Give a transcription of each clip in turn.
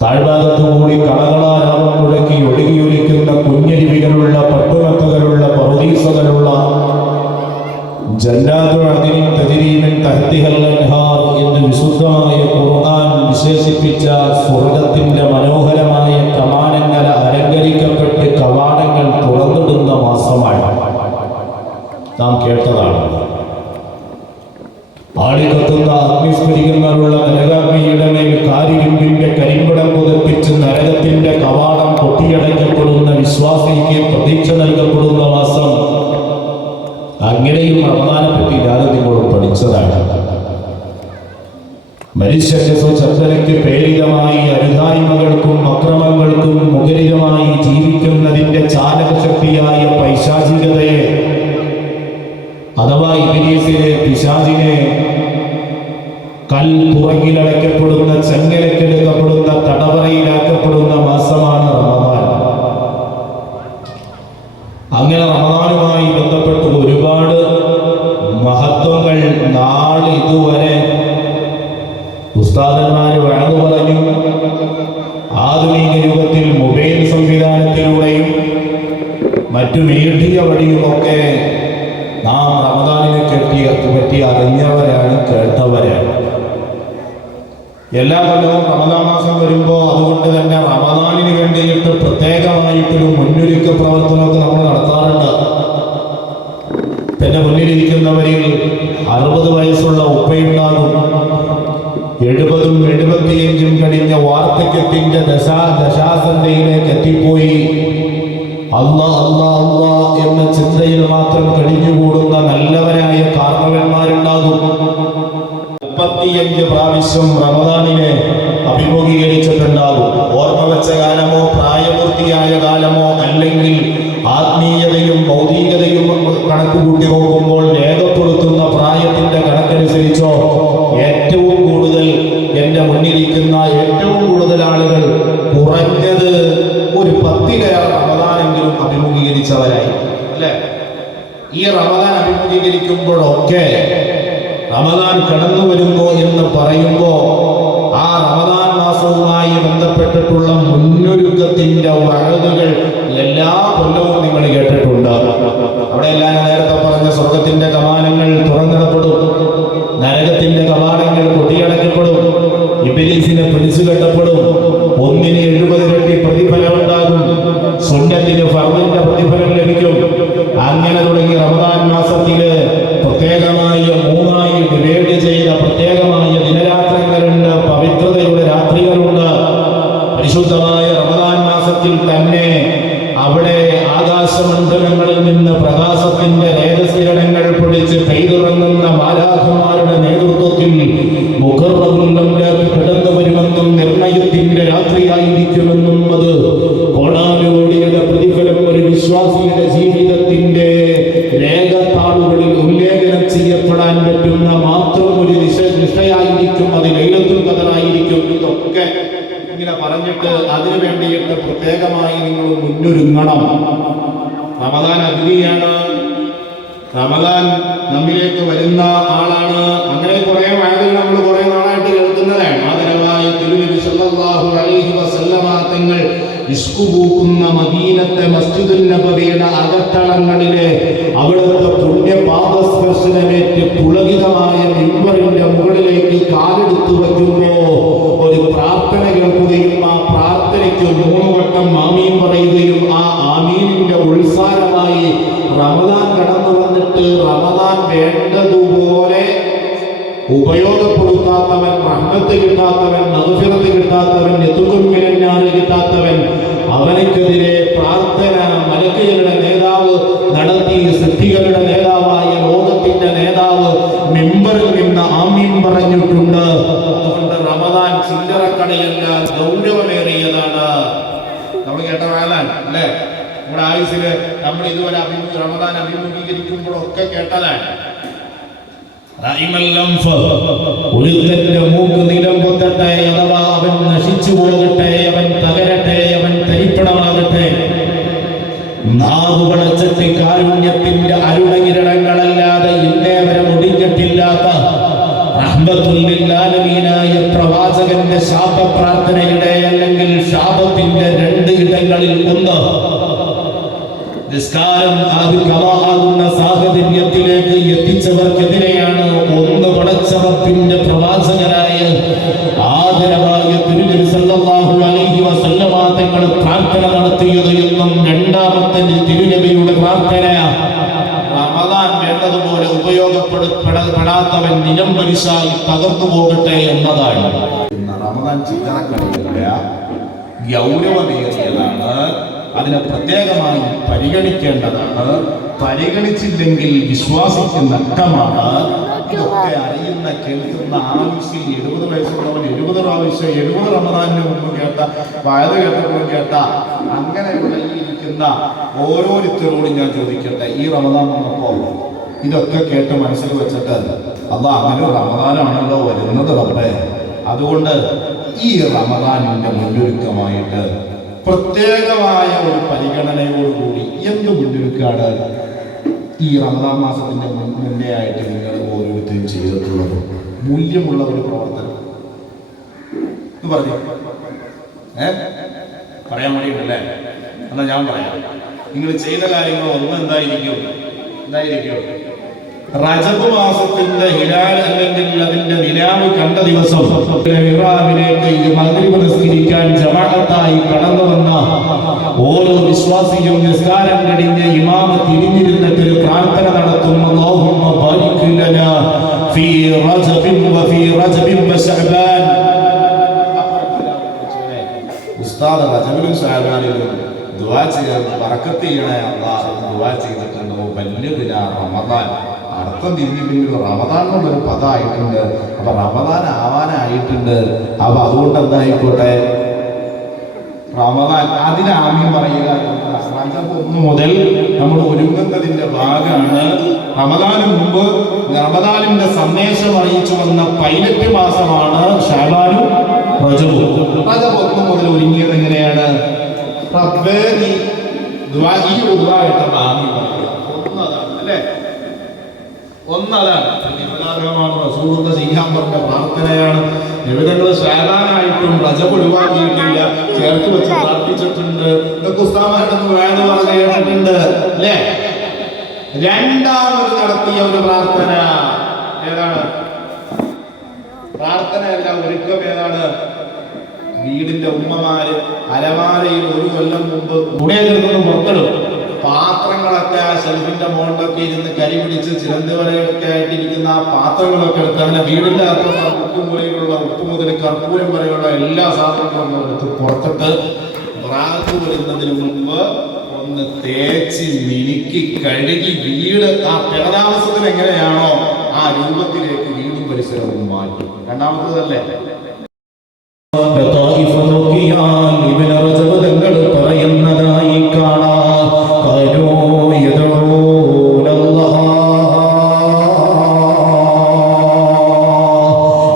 താഴ്ഭാഗത്തുകൂടി കളകളാരാമം മുഴക്കി ഒഴുകിയൊലിക്കുന്ന കുഞ്ഞരുവികളുള്ള പട്ടുമത്തുകളുള്ള പറുദീസകളുള്ള ജന്നാത്തു അദ്നിൻ തജ്രി മിൻ തഹ്തിഹൽ അൻഹാർ എന്ന് വിശുദ്ധമായ ഖുർആൻ വിശേഷിപ്പിച്ച സ്വർഗ്ഗത്തിന്റെ മനോഹരമായ കമാനങ്ങൾ അലങ്കരിക്കപ്പെട്ട് കവാടങ്ങൾ തുറന്നിടുന്ന മാസമാണ് നാം കേട്ടതാണ്. ആളികത്തുന്ന അഗ്നിസ്ഫടികങ്ങളുള്ള നരകാഗ്നിയുടെ മേൽ കാരിരുമ്പിന്റെ കരിമ്പടം പുതപ്പിച്ച് നരകത്തിന്റെ കവാടം കൊട്ടിയടയ്ക്കപ്പെടുന്ന വിശ്വാസിക്ക് പ്രതീക്ഷ നൽകപ്പെടുന്ന മാസം. അങ്ങനെയും റമദാനെ പറ്റി ഞാനും നിങ്ങളും പഠിച്ചതാണ്. മനുഷ്യന്റെ സ്വചർച്ചനയ്ക്ക് പ്രേരിതമായി അരുതായ്മകൾക്കും അക്രമങ്ങൾക്കും മുഖരിതമായി ജീവിക്കുന്നതിന്റെ ചാലകശക്തിയായ പൈശാചികതയെ അഥവാ ഇബ്ലീസിനെ, പിശാചിനെ തുറകിലടയ്ക്കപ്പെടുന്ന, ചെങ്ങലക്കെടുക്കപ്പെടുന്ന, തടവറയിലാക്കപ്പെടുന്ന മാസമാണ് റമദാൻ. അങ്ങനെ റമദാനുമായി ബന്ധപ്പെട്ട് ഒരുപാട് മഹത്വങ്ങൾ നാളിതുവരെ ഉസ്താദന്മാര് വഴങ്ങു പറഞ്ഞു. ആധുനിക യുഗത്തിൽ മൊബൈൽ സംവിധാനത്തിലൂടെയും മറ്റു മീഡിയ വഴിയുമൊക്കെ നാം റമദാനിനെ പറ്റി അറിഞ്ഞവരാണ്, കേട്ടവരാണ്. എല്ലാ കൊല്ലവും റമദാൻ മാസം വരുമ്പോൾ അതുകൊണ്ട് തന്നെ റമദാനിന് വേണ്ടിയിട്ട് പ്രത്യേകമായിട്ടൊരു മുന്നൊരുക്ക പ്രവർത്തനമൊക്കെ നമ്മൾ നടത്താറുണ്ട്. പിന്നെ മുന്നിലിരിക്കുന്നവരിൽ 60 വയസ്സുള്ള ഉപ്പയുണ്ടാകും, 70ഉം 75ഉം കഴിഞ്ഞ വാർദ്ധക്യത്തിന്റെ ദശാസന്ധയിലേക്ക് എത്തിപ്പോയി അല്ലാ അല്ലാ അല്ലാ എന്ന ചിന്തയിൽ മാത്രം കഴിഞ്ഞുകൂടുന്ന നല്ലവരായ കാരണവന്മാരുണ്ടാകും. 35 പ്രാവശ്യം റമദാനിനെ അഭിമുഖീകരിച്ചിട്ടുണ്ടാകും. ഓർമ്മ വെച്ച കാലമോ പ്രായപൂർത്തിയായ കാലമോ അല്ലെങ്കിൽ ആത്മീയതയും ഭൗതികതയും കണക്കുകൂട്ടി നോക്കുമ്പോൾ രേഖപ്പെടുത്തുന്ന പ്രായത്തിന്റെ കണക്കനുസരിച്ചോ ഏറ്റവും കൂടുതൽ എന്റെ മുന്നിലിരിക്കുന്ന ഏറ്റവും കൂടുതൽ ആളുകൾ കുറഞ്ഞത് ഒരു 10 റമദാനെങ്കിലും അഭിമുഖീകരിച്ചവരായി അല്ലെ? ഈ റമദാൻ അഭിമുഖീകരിക്കുമ്പോഴൊക്കെ റമദാൻ കടന്നു വരുന്നു എന്ന് പറയുമ്പോൾ ആ റമദാൻ മാസവുമായി ബന്ധപ്പെട്ടിട്ടുള്ള മുന്നൊരുക്കത്തിന്റെ വഴതുകൾ എല്ലാ കൊല്ലവും നിങ്ങൾ കേട്ടിട്ടുണ്ട്. അവിടെ എല്ലാം നേരത്തെ പറഞ്ഞ സ്വർഗത്തിന്റെ കവാടങ്ങൾ തുറന്നിടപ്പെടും, നരകത്തിന്റെ കവാടങ്ങൾ കൊട്ടിയടക്കപ്പെടും, ഇബ്ലീസിനെ പിടിച്ചു കെട്ടപ്പെടും, ഒന്നിന് 70 ഇരട്ടി പ്രതിഫലം ഉണ്ടാകും, സുന്നത്തിന് ഫർദിന്റെ പ്രതിഫലം ലഭിക്കും. അങ്ങനെ തുടങ്ങി റമദാൻ മാസത്തില് പ്രത്യേകമായ 3ആയി ഡിവൈഡ് ചെയ്ത പ്രത്യേകമായ ദിനരാത്രങ്ങളുണ്ട്, പവിത്രതയുടെ രാത്രികളുണ്ട്. പരിശുദ്ധമായ റമദാൻ മാസത്തിൽ തന്നെ അവിടെ ആകാശമണ്ഡലങ്ങളിൽ നിന്ന് പ്രകാശത്തിന്റെ രേഖസിരണങ്ങൾ പൊടിച്ച് പെയ്തിറങ്ങുന്ന മാലാഖമാരുടെ നേതൃത്വത്തിൽ മുഖർറബുല്ലംലാക്ക് കടന്നു വരുമെന്നും നിർണയത്തിന്റെ രാത്രിയായിരിക്കുമെന്നും അത് കോടാനുകോടിയുടെ പ്രതിഫലം ഒരു വിശ്വാസിയുടെ ജീവിതത്തിന്റെ രേഖത്താളുകളിൽ ഉല്ലേഖനം ചെയ്യപ്പെടാൻ പറ്റുന്ന മാത്രം ഒരു നിഷ്ഠയായിരിക്കും. അത് ലൈലത്തുൽ ഖദറായിരിക്കും. ഇതൊക്കെ ഇങ്ങനെ പറഞ്ഞിട്ട് അതിനു വേണ്ടിയിട്ട് പ്രത്യേകമായി നിങ്ങൾ മുന്നൊരുങ്ങണം. റമദാൻ അതിഥിയാണ്, റമദാൻ നമ്മിലേക്ക് വരുന്ന ആളാണ്. അങ്ങനെ കുറെ വായനകൾ നമ്മൾ കുറെ നാളായിട്ട് കേൾക്കുന്നതാണ്. ആദരവായ തിരുനബി സല്ലല്ലാഹു അലൈഹി വസല്ലമ തങ്ങൾ ഇസ്കുപൂക്കുന്ന മദീനത്തെ മസ്ജിദുൻ നബവിയുടെ അകത്തളങ്ങളിലെ അവിടുത്തെ പുണ്യപാദസ്പർശനമേറ്റ് പുളകിതമായ മിമ്പറിന്റെ മുകളിലേക്ക് കാലെടുത്തു വയ്ക്കുമ്പോൾ ഒരു പ്രാർത്ഥന കേൾക്കുകയും ആ പ്രാർത്ഥനയ്ക്ക് 3 വട്ടം ആമീൻ പറയുകയും ആ ആമീനിന്റെ ഉത്സാഹമായി റമദാൻ കടന്നു വന്നിട്ട് റമദാൻ വേണ്ടതുപോലെ ഉപയോഗപ്പെടുത്താത്തവൻ, റഹ്മത്ത് കിട്ടാത്തവൻ, മഗ്ഫിറത്ത് കിട്ടാത്തവൻ, യതുകുൻ മിനന്നാർ കിട്ടാത്തവൻ, അവനക്കെതിരെ പ്രാർത്ഥന മലക്കുകളുടെ നേതാവ് നടത്തി. സൃഷ്ടികളുടെ നേതാവായ ലോകത്തിന്റെ നേതാവ് മിമ്പറിൽ നിന്ന് ആമീൻ പറഞ്ഞിട്ടുണ്ട്. അതുകൊണ്ട് റമദാൻ ചില്ലറക്കടയല്ല, ഗൗരവമേറിയതാണ്. നമ്മൾ കേട്ട വായനാണ് അല്ലേ? നമ്മുടെ ആയുസില് നമ്മൾ ഇതുവരെ റമദാൻ അഭിമുഖീകരിക്കുമ്പോഴൊക്കെ കേട്ടതാണ്. ഒരുത്തന്റെ മൂക്ക് നിലം പൊത്തട്ടെ, അഥവാ അവൻ നശിച്ചു പോകട്ടെ, അവൻ തകരട്ടെ, അവൻ തരിപ്പണമാകട്ടെ. നാവ് വളച്ചെത്തി കാരുണ്യത്തിന്റെ അരുണകിരണങ്ങളല്ലാതെ ഇന്നേവരെ ഒടിഞ്ഞിട്ടില്ലാത്ത റഹ്മത്തുൽ ലിൽ ആലമീനായ പ്രവാചകന്റെ ശാപ പ്രാർത്ഥനയുടെ അല്ലെങ്കിൽ ശാപത്തിന്റെ 2 ഇടങ്ങളിൽ ഒന്ന് നിസ്കാരം ആകുന്ന സാഹചര്യത്തിലേക്ക് എത്തിച്ചവർക്കെതിരെയാണ്. ഒന്ന് പടച്ചറപ്പിന്റെ പ്രവാചകരായ ആദരവായ തിരുനബി സല്ലല്ലാഹു അലൈഹി വസല്ലമ തങ്ങൾ പ്രാർത്ഥന നടത്തിയത് എന്നും രണ്ടാമത്തെ തിരുനബിയുടെ പ്രാർത്ഥന റമദാൻ വേണ്ടതുപോലെ ഉപയോഗപ്പെടാത്തവൻ നിലംപരിശായി തകർന്നു പോകട്ടെ എന്നതാണ്. റമദാൻ ചിന്തകളില്ല, ഗൗരവമേറിയതാണ്, അതിനെ പ്രത്യേകമായി പരിഗണിക്കേണ്ടതാണ്. പരിഗണിച്ചില്ലെങ്കിൽ വിശ്വാസിക്ക് നഷ്ടമാണ്. ഇതൊക്കെ അറിയുന്ന കേൾക്കുന്ന ആവശ്യം 70 വയസ്സുള്ളവൻ 70 പ്രാവശ്യം 70 റമദാനിന് മുമ്പ് കേട്ട വയത് കേട്ടപ്പോഴും കേട്ട അങ്ങനെയുള്ള ഈ ഇരിക്കുന്ന ഓരോരുത്തരോടും ഞാൻ ചോദിക്കട്ടെ, ഈ റമദാൻ വന്നപ്പോൾ ഇതൊക്കെ കേട്ട് മനസ്സിൽ വെച്ചിട്ട് അല്ലാഹ് അങ്ങനെ റമദാനാണല്ലോ വരുന്നത് റബ്ബേ, അതുകൊണ്ട് ഈ റമദാനിന്റെ മുന്നൊരുക്കമായിട്ട് പ്രത്യേകമായ ഒരു പരിഗണനയോടുകൂടി എന്ത് മുന്നൊരുക്കാണ് ഈ റമദാൻ മാസത്തിന്റെ മുന്നേ ആയിട്ട് നിങ്ങൾ ഓരോരുത്തരും ചെയ്തിട്ടുള്ളത്? മൂല്യമുള്ള ഒരു പ്രവർത്തനം പറഞ്ഞു പറയാൻ വേണ്ടിയിട്ടല്ലേ? എന്നാ ഞാൻ പറയാം. നിങ്ങൾ ചെയ്ത കാര്യങ്ങൾ ഒന്ന് എന്തായിരിക്കും? റജബ് മാസത്തിന്റെ ഹിലാൽ അല്ലെങ്കിൽ അതിന്റെ നിലാവ് കണ്ട ദിവസം മിഹ്റാബിലേക്ക് മഗ്രിബ് നിസ്കരിക്കാൻ ജമാഅത്തായി കടന്നു വന്ന ഓരോ വിശ്വാസിയും നിസ്കാരം കഴിഞ്ഞ് ഇമാം തിരിഞ്ഞിരുന്നിട്ട് ഒരു പ്രാർത്ഥന നടത്തും. അല്ലാഹുമ്മ ബാരിക് ലനാ ഫീ റജബിൻ വഫീ റജബിൻ വശഅബാൻ. ഉസ്താദ് റജബിലും ശഅബാനിലും ദുആ ചെയ്യാൻ ബറക്കത്ത് ചെയ്യണേ അല്ലാഹ് ദുആ ചെയ്തിട്ടുണ്ട്. ബല്ലിഗ്നാ റമദാൻ അർത്ഥം തിരിഞ്ഞിട്ടുണ്ടെങ്കിൽ റമദാൻ എന്നുള്ളൊരു പദമായിട്ടുണ്ട്. അപ്പൊ റമദാൻ ആവാനായിട്ടുണ്ട്. അപ്പൊ അതുകൊണ്ട് എന്തായിക്കോട്ടെ റമദാൻ അതിന് ആമീൻ പറയുക. റജബ് 1 മുതൽ നമ്മൾ ഒരുങ്ങുന്നതിന്റെ ഭാഗമാണ്. റമദാന് മുമ്പ് റമദാനിന്റെ സന്ദേശം അറിയിച്ചു വന്ന പൈലറ്റ് മാസമാണ് ശഅബാനും റജബും. റജബ് 1 മുതൽ ഒരുങ്ങിയത് എങ്ങനെയാണ്? റബ്ബേ നീ ദുആ ഈ ദുആ ആയിട്ട് ആമീൻ പറയുക. ഒന്നതാണ് അല്ലേ? ഒന്നതാണ് പ്രതിഫലാർഹമാണ്. റസൂലുള്ളാഹി ചെയ്യാൻ പറഞ്ഞ പ്രാർത്ഥനയാണ്. നിബിധങ്ങൾ ശഅബാനായിട്ടും റജബ് ഒഴിവാക്കിയിട്ടില്ല, ചേർത്ത് വെച്ച് പ്രാർത്ഥിച്ചിട്ടുണ്ട്. ഇതൊക്കെ ഉസ്താദുമായിട്ടൊന്ന് വേണമെന്ന് പറഞ്ഞു കേട്ടിട്ടുണ്ട് അല്ലേ? രണ്ടാമത് നടത്തിയ ഒരു പ്രാർത്ഥന ഏതാണ്? പ്രാർത്ഥനയല്ല, ഒരുക്കം ഏതാണ്? വീടിന്റെ ഉമ്മമാര് അലമാരയിൽ 1 കൊല്ലം മുമ്പ് മുടയിൽ നിന്ന് പുറത്തിടും. പാത്രങ്ങളൊക്കെ ആ ഷെൽഫിന്റെ മുകളിലൊക്കെ ഇരുന്ന് കരി പിടിച്ച് ചിരന്തവരയൊക്കെ ആയിട്ടിരിക്കുന്ന ആ പാത്രങ്ങളൊക്കെ എടുത്ത് അങ്ങനെ വീടിന്റെ അകത്തുള്ള ഉപ്പുമുലയിലുള്ള ഉപ്പ് മുതൽ കർപ്പൂരം വരെയുള്ള എല്ലാ സാധനങ്ങളും എടുത്ത് പുറത്തിട്ട് ബ്രാക്ക് വരുന്നതിന് മുമ്പ് ഒന്ന് തേച്ച് മിനുക്കി കഴുകി വീട് ആ പിറതാമസത്തിന് എങ്ങനെയാണോ ആ രൂപത്തിലേക്ക് വീടും പരിസരവും മാറ്റി. രണ്ടാമത്തതല്ലേ പറയുന്നതായി കാണാം.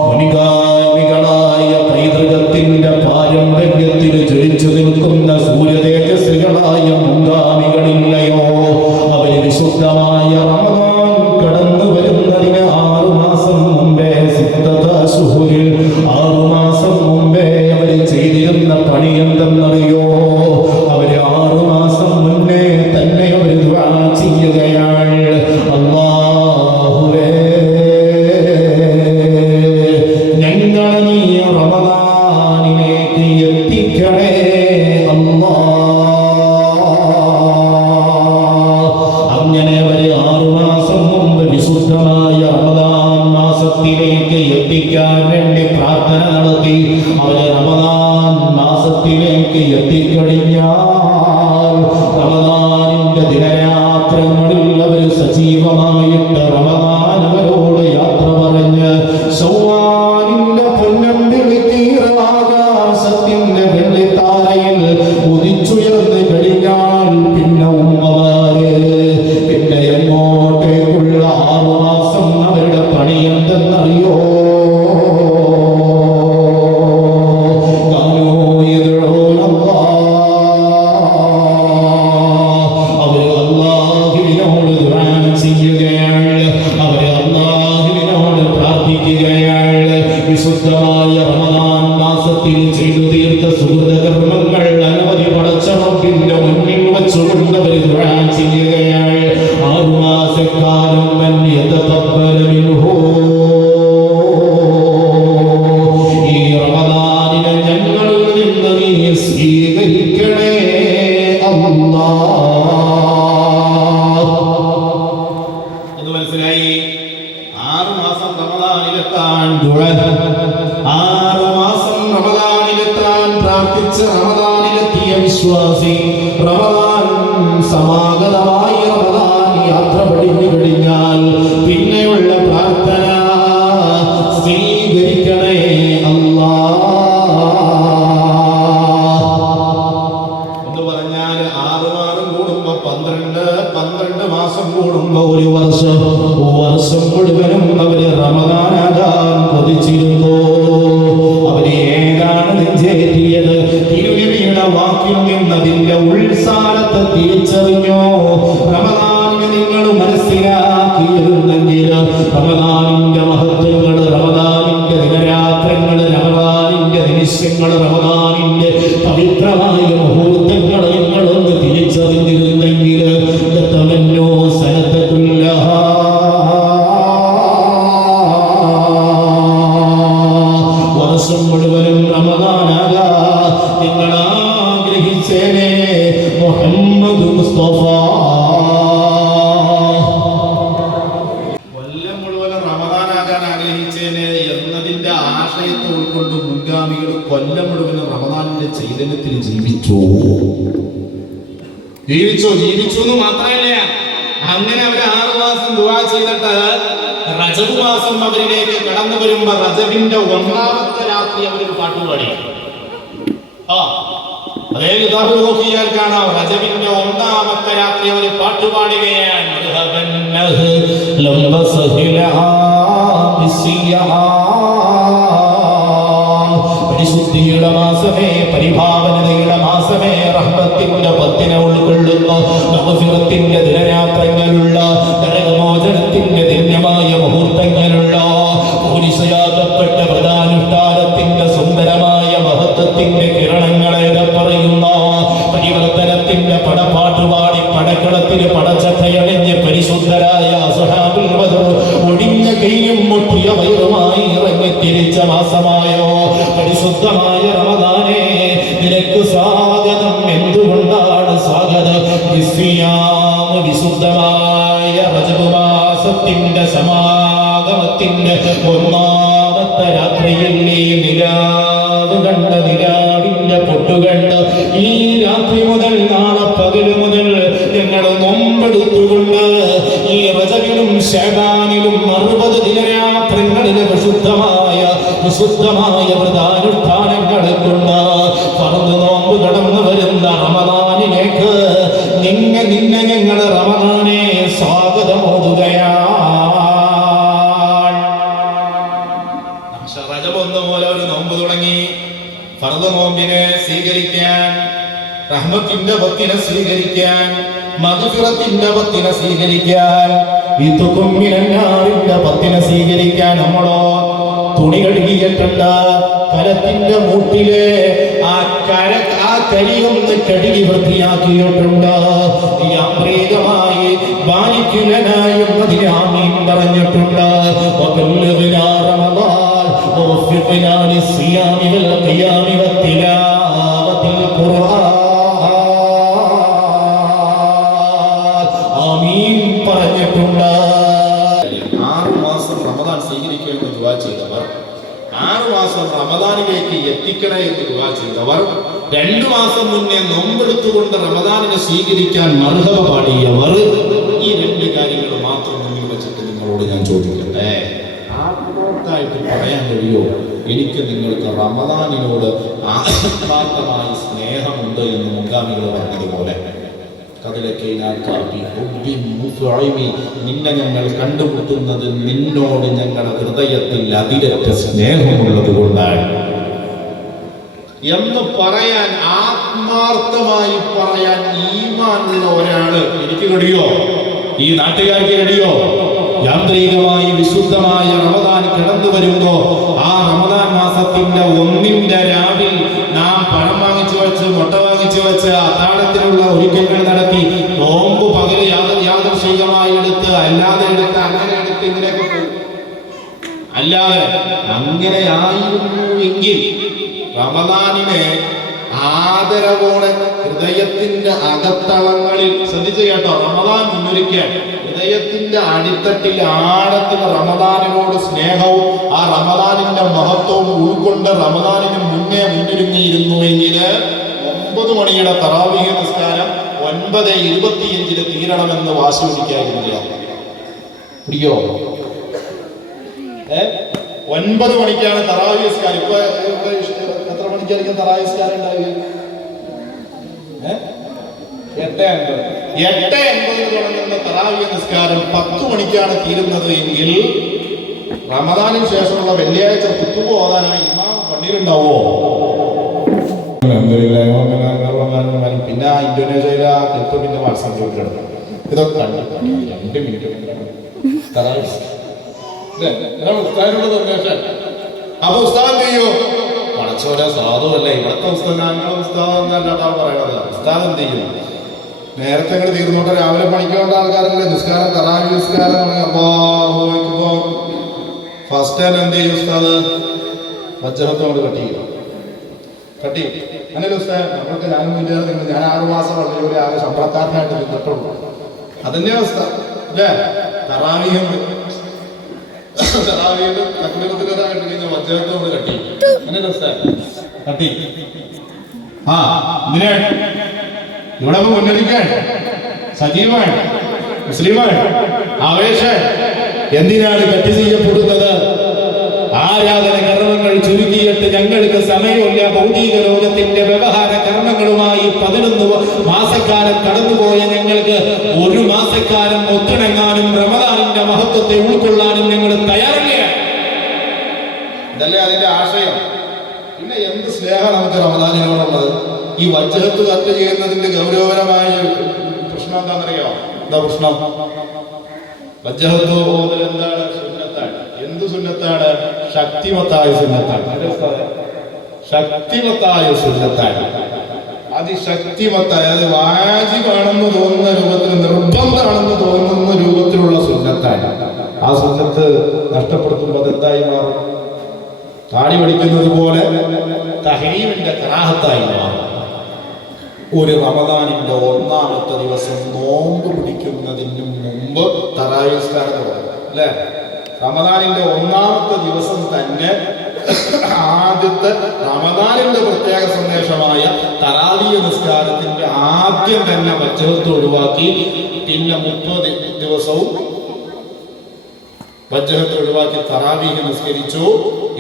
മുനികാമികളായ പൈതൃകത്തിന്റെ പാരമ്പര്യത്തിൽ ജ്വലിച്ചു നിൽക്കുന്ന സൂര്യതേജസ്സുകളായ മുൻഗാമികളില്ലയോ? അവര് വിശുദ്ധമായ റമദാൻ കടന്നു വരുന്നതിന് 6 മാസം മുമ്പേ 6 മാസം മുമ്പേ അവര് ചെയ്തിരുന്ന പണി എന്തെന്നറിയോ? അവര് 6 മാസം മുന്നേ തന്നെ അവര് ദുആ ചെയ്യുകയാണ്. അല്ലാഹുവേ ഞങ്ങളെ നീ റമദാനിലേക്ക് എത്തിക്കണേ അങ്ങനെ അവര് 6 മാസം മുമ്പ് വിശുദ്ധമായ റമദാൻ മാസത്തിലേക്ക് എത്തിക്കാൻ വേണ്ടി പ്രാർത്ഥന നടത്തി. അവര് റമദാൻ മാസത്തിലേക്ക് എത്തിക്കഴിഞ്ഞാൽ റമദാനിന്റെ ദിനരാത്രങ്ങളിൽ അവർ സജീവമായിട്ട് റമദാൻ അവരോട് യാത്ര പറഞ്ഞ് ശൗവാലിന്റെ പൊന്നമ്പിളിക്കീറാകാശത്തിന്റെ വെള്ളിത്താരയിൽ ഉദിച്ചുയർന്ന് കഴിഞ്ഞാൽ പിന്നെ ഉമ്മമാര് പിന്നെ എങ്ങോട്ടേക്കുള്ള 6 മാസം അവരുടെ പണി എന്തെന്നറിയോ? അവര് അല്ലാഹുവിനോട് ദുആ ചെയ്യുക ചെയ്തു തീർത്ത സുഹൃത കർമ്മങ്ങൾ അനവധി പടച്ച റബ്ബിന്റെ മുന്നിൽ വച്ചുകൊണ്ട് അവർ ദുആ ചെയ്യുകയാണ്. 6 മാസക്കാലം മൻ യതഖബ്ബല മിൻഹു, ഈ റമദാനിനെ ഞങ്ങളിൽ നിന്ന് നീ സ്വീകരിക്കണേ അല്ലാഹ്. എന്ന് മനസ്സിലായി. 6 മാസം റമദാനിലെത്താൻ ദുആ, 6 മാസം റമദാനിലെത്താൻ പ്രാർത്ഥിച്ച് റമദാനിലെത്തിയ വിശ്വാസി റമദാൻ സമാഗതമായി റമദാൻ യാത്ര പടിഞ്ഞു കഴിഞ്ഞാൽ പിന്നെയുള്ള പ്രാർത്ഥന സ്വീകരിക്കണേ അല്ലാഹ് എന്ന് പറഞ്ഞാൽ 6 മാസം കൂടുമ്പോ 12 മാസം കൂടുമ്പോ ഒരു വർഷം മുഴുവനും അവര് റമദാനാകാൻ കൊതിച്ചിരുന്നു. അവര് ഏതാണ് നെഞ്ചേറ്റിയത്? തിരുനബിയുടെ വാക്കിൽ നിന്നതിന്റെ ഉത്സാഹത്തെ തിരിച്ചറിഞ്ഞോ? റമദാനിനെ നിങ്ങൾ മനസ്സിലാക്കിയിരുന്നെങ്കിൽ റമദാനിന്റെ മഹത്വങ്ങൾ, റമദാനിന്റെ ദിനരാത്രങ്ങൾ, റമദാനിന്റെ നിമിഷങ്ങൾ, റമദാനിന്റെ പവിത്രമായ മുഹൂർത്തങ്ങൾ നിങ്ങളൊന്ന് തിരിച്ചറിഞ്ഞിരുന്നെങ്കിൽ തമന്നോ സനത്തുല്ലഹ, വർഷം മുഴുവനും റമദാനാകാ നിങ്ങൾ ആഗ്രഹിച്ചേനെ മുഹമ്മദ് മുസ്തഫ. കൊല്ലം മുഴുവനും റമദാനാകാൻ ആഗ്രഹിച്ചേനെ എന്നതിന്റെ ആശയത്തെ ഉൾക്കൊണ്ട് മുൻഗാമികൾ കൊല്ലം മുഴുവനും റമദാനിന്റെ ചൈതന്യത്തിൽ ജീവിച്ചു എന്ന് മാത്രമല്ല, അങ്ങനെ അവർ 6 മാസം ദുആ ചെയ്തിട്ട് റജബ് മാസം അവരിലേക്ക് കടന്നു വരുമ്പോ റജബിന്റെ 1ാമത്തെ രാത്രി അവരൊരു പാട്ടുപാടി. അതേ കിതാബിൽ നോക്കിയാൽ കാണാം, റജബിന്റെ 1ാമത്തെ രാത്രി അവർ പാട്ടുപാടുകയാണ്. പരിശുദ്ധിയുടെ മാസമേ, പരിഭാവനതയുടെ മാസമേ, റഹ്മത്തിന്റെ പത്തിനെ ഉൾക്കൊള്ളുന്ന മഗ്ഫിറത്തിന്റെ ദിനരാത്രങ്ങളുള്ള, നരകമോചനത്തിന്റെ ധന്യമായ മുഹൂർത്തങ്ങളുള്ള, പോലീസയാക്കപ്പെട്ട വ്രതാനുഷ്ഠാനത്തിന്റെ സുന്ദരമായ മഹത്വത്തിന്റെ കിരണങ്ങളെ പറയുന്ന, പരിവർത്തനത്തിന്റെ പടപ്പാട്ടുപാടി പടക്കളത്തിന് പടച്ചട്ടയണിഞ്ഞ് പരിശുദ്ധരായ അസ്ഹാബുൽ ബദർ ഒടിഞ്ഞ കൈയും മുട്ടിയ വയറുമായി ഇറങ്ങിത്തിരിച്ച മാസമായോ പരിശുദ്ധമായ റമദാനെ, നിനക്ക് സ്വാഗതം. എന്തുകൊണ്ടാണ് സ്വാഗതം? വിശുദ്ധമായ റജബ് മാസത്തിന്റെ സമാഗമത്തിന്റെ 1ാമത്തെ രാത്രിയിൽ നീ നിലാവ് കണ്ട, നിലാവിന്റെ പൊട്ടുകണ്ട് ഈ രാത്രി മുതൽ നാളെ പകല് മുതൽ ഞങ്ങൾ നോമ്പെടുത്തുകൊണ്ട് ഈ റജബിലും ശഅബാനിലും 60 ദിനരാത്രങ്ങളിലെ വിശുദ്ധമായ വ്രതാനുഷ്ഠാനങ്ങളെ കൊണ്ട് പറന്ന് നോമ്പ് കടന്നു വരുന്ന റമദാനിലേക്ക് നിന്നെ ഞങ്ങൾ റമദാനെ സ്വാഗതമോതുകയാണ്. റജബ് 1 പോലെ ഒരു നോമ്പ് തുടങ്ങി. ഫർദ് നോമ്പിനെ സ്വീകരിക്കാൻ, റഹ്മത്തിന്റെ പത്തിനെ സ്വീകരിക്കാൻ, മഗ്ഫിറത്തിന്റെ പത്തിനെ സ്വീകരിക്കാൻ, ഇതുക്കും മിനന്നാറിന്റെ പത്തിനെ സ്വീകരിക്കാൻ നമ്മളോ തുണി കഴുകിയിട്ടുണ്ട്. കലത്തിന്റെ മൂട്ടിലെ ആ കരിയൊന്ന് കഴുകി വൃത്തിയാക്കിയിട്ടുണ്ട്. യാന്ത്രികമായി ബാലിക്കുലനായും അതിന് ആമീൻ പറഞ്ഞിട്ടുണ്ട്. ووفقنا للصيام والقيام والتلاوة القرآن. ആമീൻ പറഞ്ഞിട്ടുണ്ട്. 6 മാസം റമദാൻ സ്വീകരിക്കണമെന്ന് ദുആ ചെയ്തവർ, 6 മാസം റമദാനിലേക്ക് എത്തിക്കണേ എന്ന് ദുആ ചെയ്തവർ, 2 മാസം മുന്നേ നോമ്പെടുത്തുകൊണ്ട് റമദാനിനെ സ്വീകരിക്കാൻ മർഹബ പാടിയവർ, ഈ 2 കാര്യങ്ങൾ മാത്രം മുന്നിൽ വെച്ചിട്ട് നിങ്ങളോട് ഞാൻ ചോദിക്കട്ടെ, ആത്മാർത്ഥമായിട്ട് പറയാൻ കഴിയോ എനിക്ക് നിങ്ങൾക്ക് റമദാനിനോട് ആത്മാർത്ഥമായി സ്നേഹമുണ്ട് എന്ന് മുൻഗാമികൾ പറഞ്ഞതുപോലെ? നിന്നെ ഞങ്ങൾ കണ്ടുമുട്ടുന്നത് നിന്നോട് ഞങ്ങളുടെ ഹൃദയത്തിൽ അതിരറ്റ സ്നേഹമുള്ളത് കൊണ്ടാണ് എന്ന് പറയാൻ, ആത്മാർത്ഥമായി പറയാൻ ഈമാനുള്ള ഒരാള് എനിക്ക് കഴിയോ? ഈ നാട്ടുകാർക്ക് കഴിയോ? യാന്ത്രികമായി വിശുദ്ധമായ റമദാൻ കടന്നു വരുമ്പോ ആ റമദാൻ മാസത്തിന്റെ 1ന്റെ രാവിൽ ആയിരുന്നു എങ്കിൽ റമദാനിനെ ആദരവോടെ ഹൃദയത്തിന്റെ അകത്തളങ്ങളിൽ ശ്രദ്ധിച്ചു കേട്ടോ, റമദാൻ മുന്നൊരുക്കാൻ ഹൃദയത്തിന്റെ അടിത്തട്ടിൽ ആഴത്തിൽ റമദാനിനോട് സ്നേഹവും ആ റമദാനിന്റെ മഹത്വവും ഉൾക്കൊണ്ട് റമദാനിന് മുന്നിരുന്നിരുന്നുവെങ്കിൽ 9 മണിയുടെ തറാവീഹ് നിസ്കാരം 9:25 തീരണമെന്ന് വാശി പിടിക്കാതിരിക്കുക. പിടിക്കോ? 9 മണിക്കാണ് തറാവീഹ് നിസ്കാരം. ഇപ്പൊ എത്ര മണിക്കായിരിക്കും തറാവീഹ് നിസ്കാരം ഉണ്ടാവുക? 8:50 തുടങ്ങുന്ന തറാവീഹ് നിസ്കാരം 10 മണിക്കാണ് തീരുന്നത് എങ്കിൽ റമദാനിന് ശേഷമുള്ള വെള്ളിയാഴ്ച കുത്തുബ് ഓതാനായി ഇമാം പള്ളിയിലുണ്ടാവോ? പിന്നെ ഇന്തോനേഷ്യയിലെ ക്ലിപ്പ് പിന്നെ വാട്സാപ്പ് ഗ്രൂപ്പിലെടുക്കും. ഇതൊക്കെ കണ്ടു 2 മിനിറ്റ് അപ്പൊ ഉസ്താദ് ചെയ്യോ? പടച്ചോലെ സാധുവല്ലേ ഇവിടുത്തെ ഉസ്താദ്, ഞങ്ങളുടെ ഉസ്താദ് എന്നല്ലാട്ടാ പറയണത്. ഉസ്താദ് എന്ത് ചെയ്യും? നേരത്തെ അങ്ങോട്ട് തീർന്നോട്ടെ. രാവിലെ പണിക്കേണ്ട ആൾക്കാരല്ലേ നിസ്കാരം, തറാവീഹ് നിസ്കാരം ഫസ്റ്റ് ടൈം എന്ത് ചെയ്യും ഉസ്താദ്? വജ്രത്തോട് കട്ടി അങ്ങനെ ഉസ്താദ് നമ്മൾക്ക് ഞാൻ 6 മാസം പള്ളിയോടെ ആകെ ശമ്പളക്കാരനായിട്ട് നിന്നിട്ടുള്ളൂ. അതന്നെ അവസ്ഥ അല്ലേ? തറാവീഹ് തക്ബീറത്തിലൊരായിട്ട് കഴിഞ്ഞാൽ വജ്രത്തോട് കട്ടി അങ്ങനെ ഉസ്താദ് കട്ടി. ഇതിനാണ് ഇവിടെ മുന്നറിയിക്കാൻ സജീവമാണ്, മുസ്ലിമാണ്, ആവേശം. എന്തിനാണ് കട്ടി ചെയ്യപ്പെടുന്നത്? ആരാധന കർമ്മങ്ങൾ ചുരുക്കിയിട്ട് ഞങ്ങൾക്ക് സമയമില്ല. ഭൗതിക ലോകത്തിന്റെ വ്യവഹാര കർമ്മങ്ങളുമായി 11 മാസക്കാലം കടന്നുപോയ ഞങ്ങൾക്ക് 1 മാസക്കാലം ഒത്തിണങ്ങാനും റമദാനിന്റെ മഹത്വത്തെ ഉൾക്കൊള്ളാനും ഞങ്ങൾ തയ്യാറല്ല. ഇതല്ലേ അതിന്റെ ആശയം. പിന്നെ എന്ത് സ്നേഹം നമുക്ക് റമദാനിനോടുള്ളത്. ഈ വജ്രത്ത് കത്ത് ചെയ്യുന്നതിന്റെ ഗൗരവപരമായ പ്രശ്നം എന്താണെന്നറിയോ? എന്താ പ്രശ്നം? വജ്രത്ത് ഓതൽ എന്താണ്? സുന്നത്താണ്. എന്ത് സുന്നത്താണ്? ശക്തിമത്തായ സുന്നത്താണ്. ശക്തിമത്തായ സുന്നത്താണ്. അതിശക്തിമത്തായ, അത് വാജിബാണെന്ന് തോന്നുന്ന രൂപത്തിൽ, നിർബന്ധമാണെന്ന് തോന്നുന്ന രൂപത്തിലുള്ള സുന്നത്താണ്. ആ സുന്നത്ത് നഷ്ടപ്പെടുത്തുമ്പോൾ അതെന്തായി മാറും? താടി പഠിക്കുന്നത് പോലെ തഹരീമിന്റെ കറാഹത്തായി മാറും. ഒരു റമദാനിന്റെ 1ാമത്തെ ദിവസം നോമ്പ് പിടിക്കുന്നതിന് മുമ്പ് തറാവീഹ് നിസ്കാരം തുടങ്ങും അല്ലേ? റമദാനിന്റെ 1ാമത്തെ ദിവസം തന്നെ ആദ്യത്തെ റമദാനിന്റെ പ്രത്യേക സന്ദേശമായ തറാവീഹ് നിസ്കാരത്തിന്റെ ആദ്യം തന്നെ വജ്രത്ത് ഒഴിവാക്കി, പിന്നെ 30 ദിവസവും വജ്രത്ത് ഒഴിവാക്കി തറാവീഹ് നിസ്കരിച്ചു.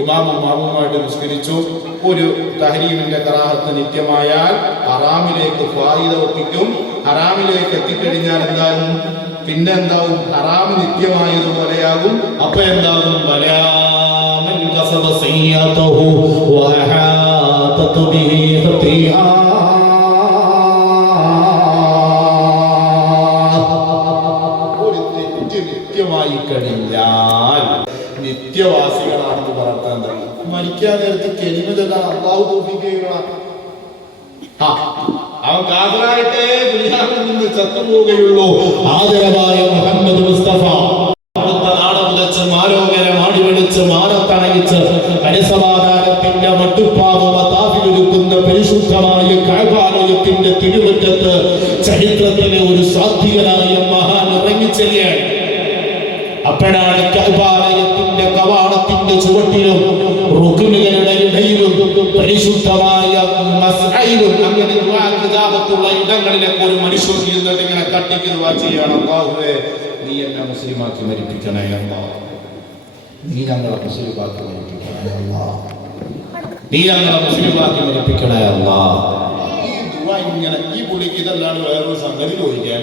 ഇമാമും മാമുമായിട്ട് നിസ്കരിച്ചു. ഒരു തഹരീമിന്റെ കറാഹത്ത് നിത്യമായാൽ ഹറാമിലേക്ക് ഫായിദ ഒപ്പിക്കും. ഹറാമിലേക്ക് എത്തിക്കഴിഞ്ഞാൽ എന്താകും? പിന്നെ എന്താവും? ഹറാമ് നിത്യമായതുപോലെയാകും. അപ്പൊ എന്താകും? ബലാമൻ കസബ സയ്യതഹു വഅഹാതതു ബിഹി ഖതിആ. ഒരു തെറ്റ് നിത്യമായി കഴിഞ്ഞാൽ നിത്യവാസികളാണെന്ന് പറഞ്ഞാൽ മരിക്കാൻ നേരത്ത് കെലിമതെല്ലാം അള്ളാഹു തോൽപ്പിക്കുകയാണ്. അവൻ കാതറായിട്ടേ ദുനിയാവിൽ നിന്ന് ചത്തുപോവുകയുള്ളൂ. ആദരവായ മുഹമ്മദ് മുസ്തഫ നാടമുതച്ച് മാലോകരെ മാടി വെളിച്ച് മാനത്തണയിച്ച് അനുസമാധാനത്തിന്റെ മട്ടുപ്പാവ് മതാവിലൊരുക്കുന്ന പരിശുദ്ധമായ കഅബാലയത്തിന്റെ തിരുമുറ്റത്ത് ചരിത്രത്തിലെ ഒരു സാത്വികനായ മഹാൻ ഇറങ്ങിച്ചെല്ലുകയാണ്. അപ്പോഴാണ് കഅബാലയത്തിന്റെ കവാടത്തിന്റെ ചുവട്ടിലും റുക്നുകളുടെ ഇടയിലും പരിശുദ്ധമായ മസ്അയിലും അങ്ങനെ ദുആ ഇടങ്ങളിലൊക്കെ ഒരു മനുഷ്യൻ ഇരുന്നിട്ട് ഇങ്ങനെ തട്ടിക്ക് ദുആ ചെയ്യണം. അല്ലാഹുവേ, നീ എന്നെ മുസ്ലിമാക്കി മരിപ്പിക്കണേ അല്ലാഹ്. നീ ഞങ്ങളെ മുസ്ലിമാക്കി മരിപ്പിക്കണേ അല്ലാഹ്. നീ ഞങ്ങളെ മുസ്ലിമാക്കി മരിപ്പിക്കണേ അല്ലാഹ്. ഈ ദുആ ഇങ്ങനെ ഈ പുള്ളിക്ക് ഇതല്ലാണ്ട് വേറൊരു സംഗതി ചോദിക്കാൻ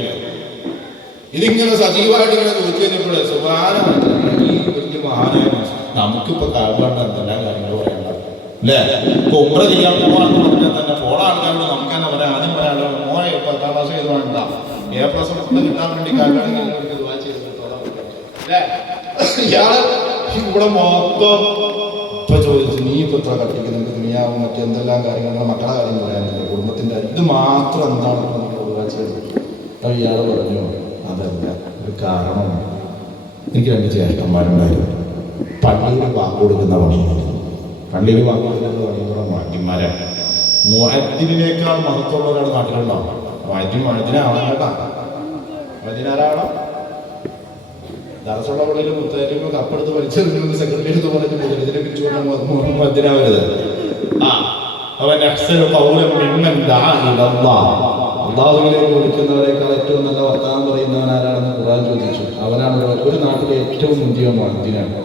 ഇതിങ്ങനെ സജീവമായിട്ട് ഇങ്ങനെ ചോദിച്ചു കഴിഞ്ഞപ്പോഴേ സുബ്ഹാനല്ലാഹ്, ഈ വലിയ മഹാനായ നമുക്കിപ്പോ കാഴ്ച എന്തെല്ലാം കാര്യങ്ങൾ പറയാനുള്ളത് അല്ലേ? ഇപ്പൊ ഉംറ ചെയ്യാൻ പോകാന്ന് പറഞ്ഞാൽ തന്നെ പോണ ആൾക്കാരോട് നമുക്ക് തന്നെ പറയാം. ആദ്യം പറയാനുള്ളത് മോനെ 10ാം ക്ലാസ് ചെയ്തുകൊണ്ടാ A+ കിട്ടാൻ വേണ്ടി ഇയാള് ഇവിടെ മൊത്തം ഇപ്പൊ ചോദിച്ചു, നീ ഇപ്പൊ ഇത്ര കട്ടിക്കുന്നുണ്ട്, ദുനിയാവും മറ്റു എന്തെല്ലാം കാര്യങ്ങൾ മക്കളെ കാര്യം പറയാനില്ല, കുടുംബത്തിന്റെ ഇത് മാത്രം എന്താണ് നിങ്ങൾ ചെയ്തത്? അപ്പൊ ഇയാള് പറഞ്ഞു, അതല്ല, ഒരു കാരണമാണ്. എനിക്ക് 2 ജ്യേഷ്ഠന്മാരുണ്ടായിരുന്നു. പള്ളിയിൽ വാക്ക് കൊടുക്കുന്ന പണിയായിരുന്നു. പള്ളിയിൽ വാങ്ങുന്നത് ഭയങ്കര മാറ്റിമാരാണ്. മുഅദ്ദിനേക്കാൾ മഹത്വമുള്ള ഒരാൾ നാട്ടിലുണ്ടാവും. മുഅദ്ദിനാവണം കേട്ടാ. മുഅദ്ദിനാരാവണം? ദർസുള്ള പള്ളിയിൽ മുത്തേറ്റുമ്പോൾ കപ്പെടുത്ത് വലിച്ചെറിഞ്ഞു സെക്രട്ടറി എടുത്ത് പറഞ്ഞ് മുതലിനെ പിരിച്ചുകൊണ്ട് മുഅദ്ദിനാവരുത്. അവൻ അള്ളാഹുവിലേക്ക് വിളിക്കുന്നവരെക്കാൾ ഏറ്റവും നല്ല വർത്തമാനം പറയുന്നവൻ ആരാണെന്ന് ഖുർആൻ ചോദിച്ചു. അവനാണ് ഒരു നാട്ടിലെ ഏറ്റവും മുന്തിയ മുഅദ്ദിനാണ്.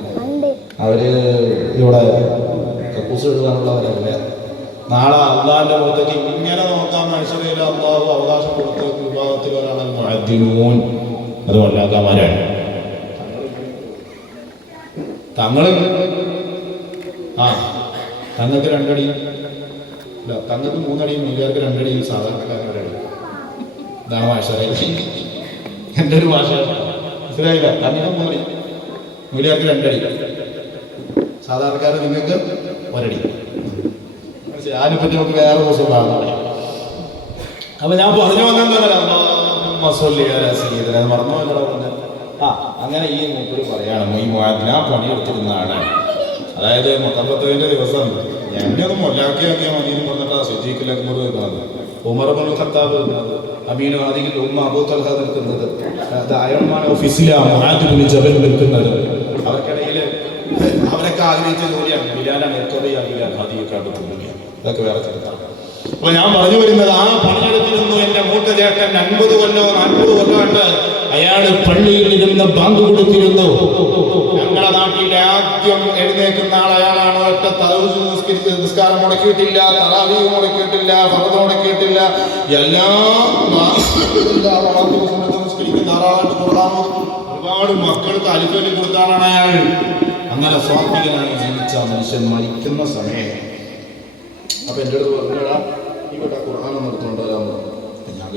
അവര് ഇവിടെ കക്കൂസ് എഴുതാനുള്ളവരല്ല. നാളെ അള്ളാഹിന്റെ പുറത്തേക്ക് ഇങ്ങനെ നോക്കാൻ മനുഷ്യരിൽ അള്ളാഹു അവകാശം കൊടുത്ത വിഭാഗത്തിൽ ഒരാളാണ് മുഅദ്ദിനൂൻ. അത് വല്ലാത്തമാരാണ്. തങ്ങൾക്ക് 2 അടിയും തങ്ങൾക്ക് 3 അടിയും മൂല്യർക്ക് 2 അടിയും സാധാരണക്കാരനൊരടി. ഇതാണ് ഭാഷ. എൻ്റെ ഒരു ഭാഷ മനസ്സിലായില്ല. തങ്ങൾക്ക് 3 അടി മൂല്യർക്ക് 2 അടി, സാധാരണക്കാരൻ നിങ്ങൾക്ക് 1 അടി. അതിനെപ്പറ്റി നമുക്ക് വേറെ ദിവസം കാണാം. അപ്പൊ ഞാൻ പറഞ്ഞു വന്നത് മറന്നു പറഞ്ഞ അങ്ങനെ ഈ മൂപ്പര് പറയാണ് ഈ മുഅദ്ദിൻ പണിയെടുത്തിരുന്നതാണ്. അതായത് മൊത്തപ്പത്തതിന്റെ ദിവസം എന്നെ ഒന്ന് മൊല്ലാക്കിയാക്കിയാൽ മതി എന്ന് പറഞ്ഞിട്ട് സിദ്ദീഖുൽ അക്ബർ നിൽക്കുന്നത്, ഉമർ ഇബ്നുൽ ഖത്താബ് നിൽക്കുന്നത്, അമീനു ഹാദിഹിൽ ഉമ്മ അബൂ തൽഹ നിൽക്കുന്നത്, അയർമാൻ ഓഫീസിലാണ് മുആദ് ഇബ്നു ജബൽ നിൽക്കുന്നത്. അവർക്കിടയിൽ അവരൊക്കെ ആഗ്രഹിച്ച ജോലിയാണ് ബിലാലാണ്. ബിലാൽ ഹാദിയൊക്കെ അടുത്തുള്ളില്ല. ഇതൊക്കെ വേറെ ചിന്താണ്. അപ്പൊ ഞാൻ പറഞ്ഞു വരുന്നത് ആ പണിയെടുത്തിരുന്നു എന്റെ മൂത്ത ചേട്ടൻ 50 കൊല്ലോ 40 കൊല്ലോ ഉണ്ട്. അയാള് പള്ളിയിൽ ഇരുന്ന് ബാങ്ക് കൊടുത്തിരുന്നു. ഞങ്ങളുടെ നാട്ടിൽ ആദ്യം എഴുന്നേക്കുന്ന ആൾ അയാളാണ്. ഒറ്റ തഹജ്ജുദ് നിസ്കാരം മുടക്കിയിട്ടില്ല, തറാവീഹ് മുടക്കിയിട്ടില്ല, ഫർദ് മുടക്കിയിട്ടില്ല. ഒരുപാട് മക്കൾക്ക് അലിഫലി കൊടുത്താണ് അയാൾ. അങ്ങനെ സ്വാത്വികനായി ജീവിച്ച മനുഷ്യൻ മരിക്കുന്ന സമയം അപ്പൊ എൻ്റെ അടുത്ത് പറഞ്ഞാ ഇവിടെ ഖുർആൻ ഒന്ന് എടുത്തുകൊണ്ട് വരാൻ പറഞ്ഞു. ഞാൻ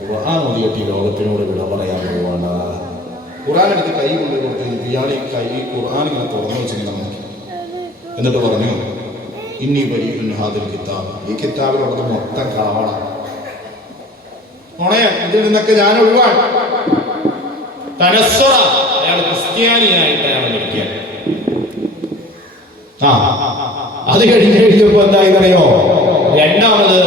ഖുർആൻ ഓതിയിട്ട് ഈ ലോകത്തിനോട് വിട പറയാൻ പോവാണ്. ഖുർആൻ എടുത്ത് കൈ കൊണ്ട് കൊടുത്ത് ഇയാൾ ഈ കൈ ഖുർആൻ ഇങ്ങനെ തുറന്നു വെച്ചിങ്ങനെ നോക്കി. എന്നിട്ട് പറഞ്ഞു ഇന്നി ബരീഉൻ ഹാദിൽ കിതാബ്, ഈ കിതാബിലുള്ളത് മൊത്തം കളവാണ്. ഇതിൽ നിന്നൊക്കെ ഞാൻ ഒഴിവാണ്. തനസ്വറ, അയാൾ ക്രിസ്ത്യാനിയായിട്ട് അയാൾ മരിക്കാൻ. അത് കഴിഞ്ഞപ്പോ എന്തായിന്നറിയോ, രണ്ടാമത്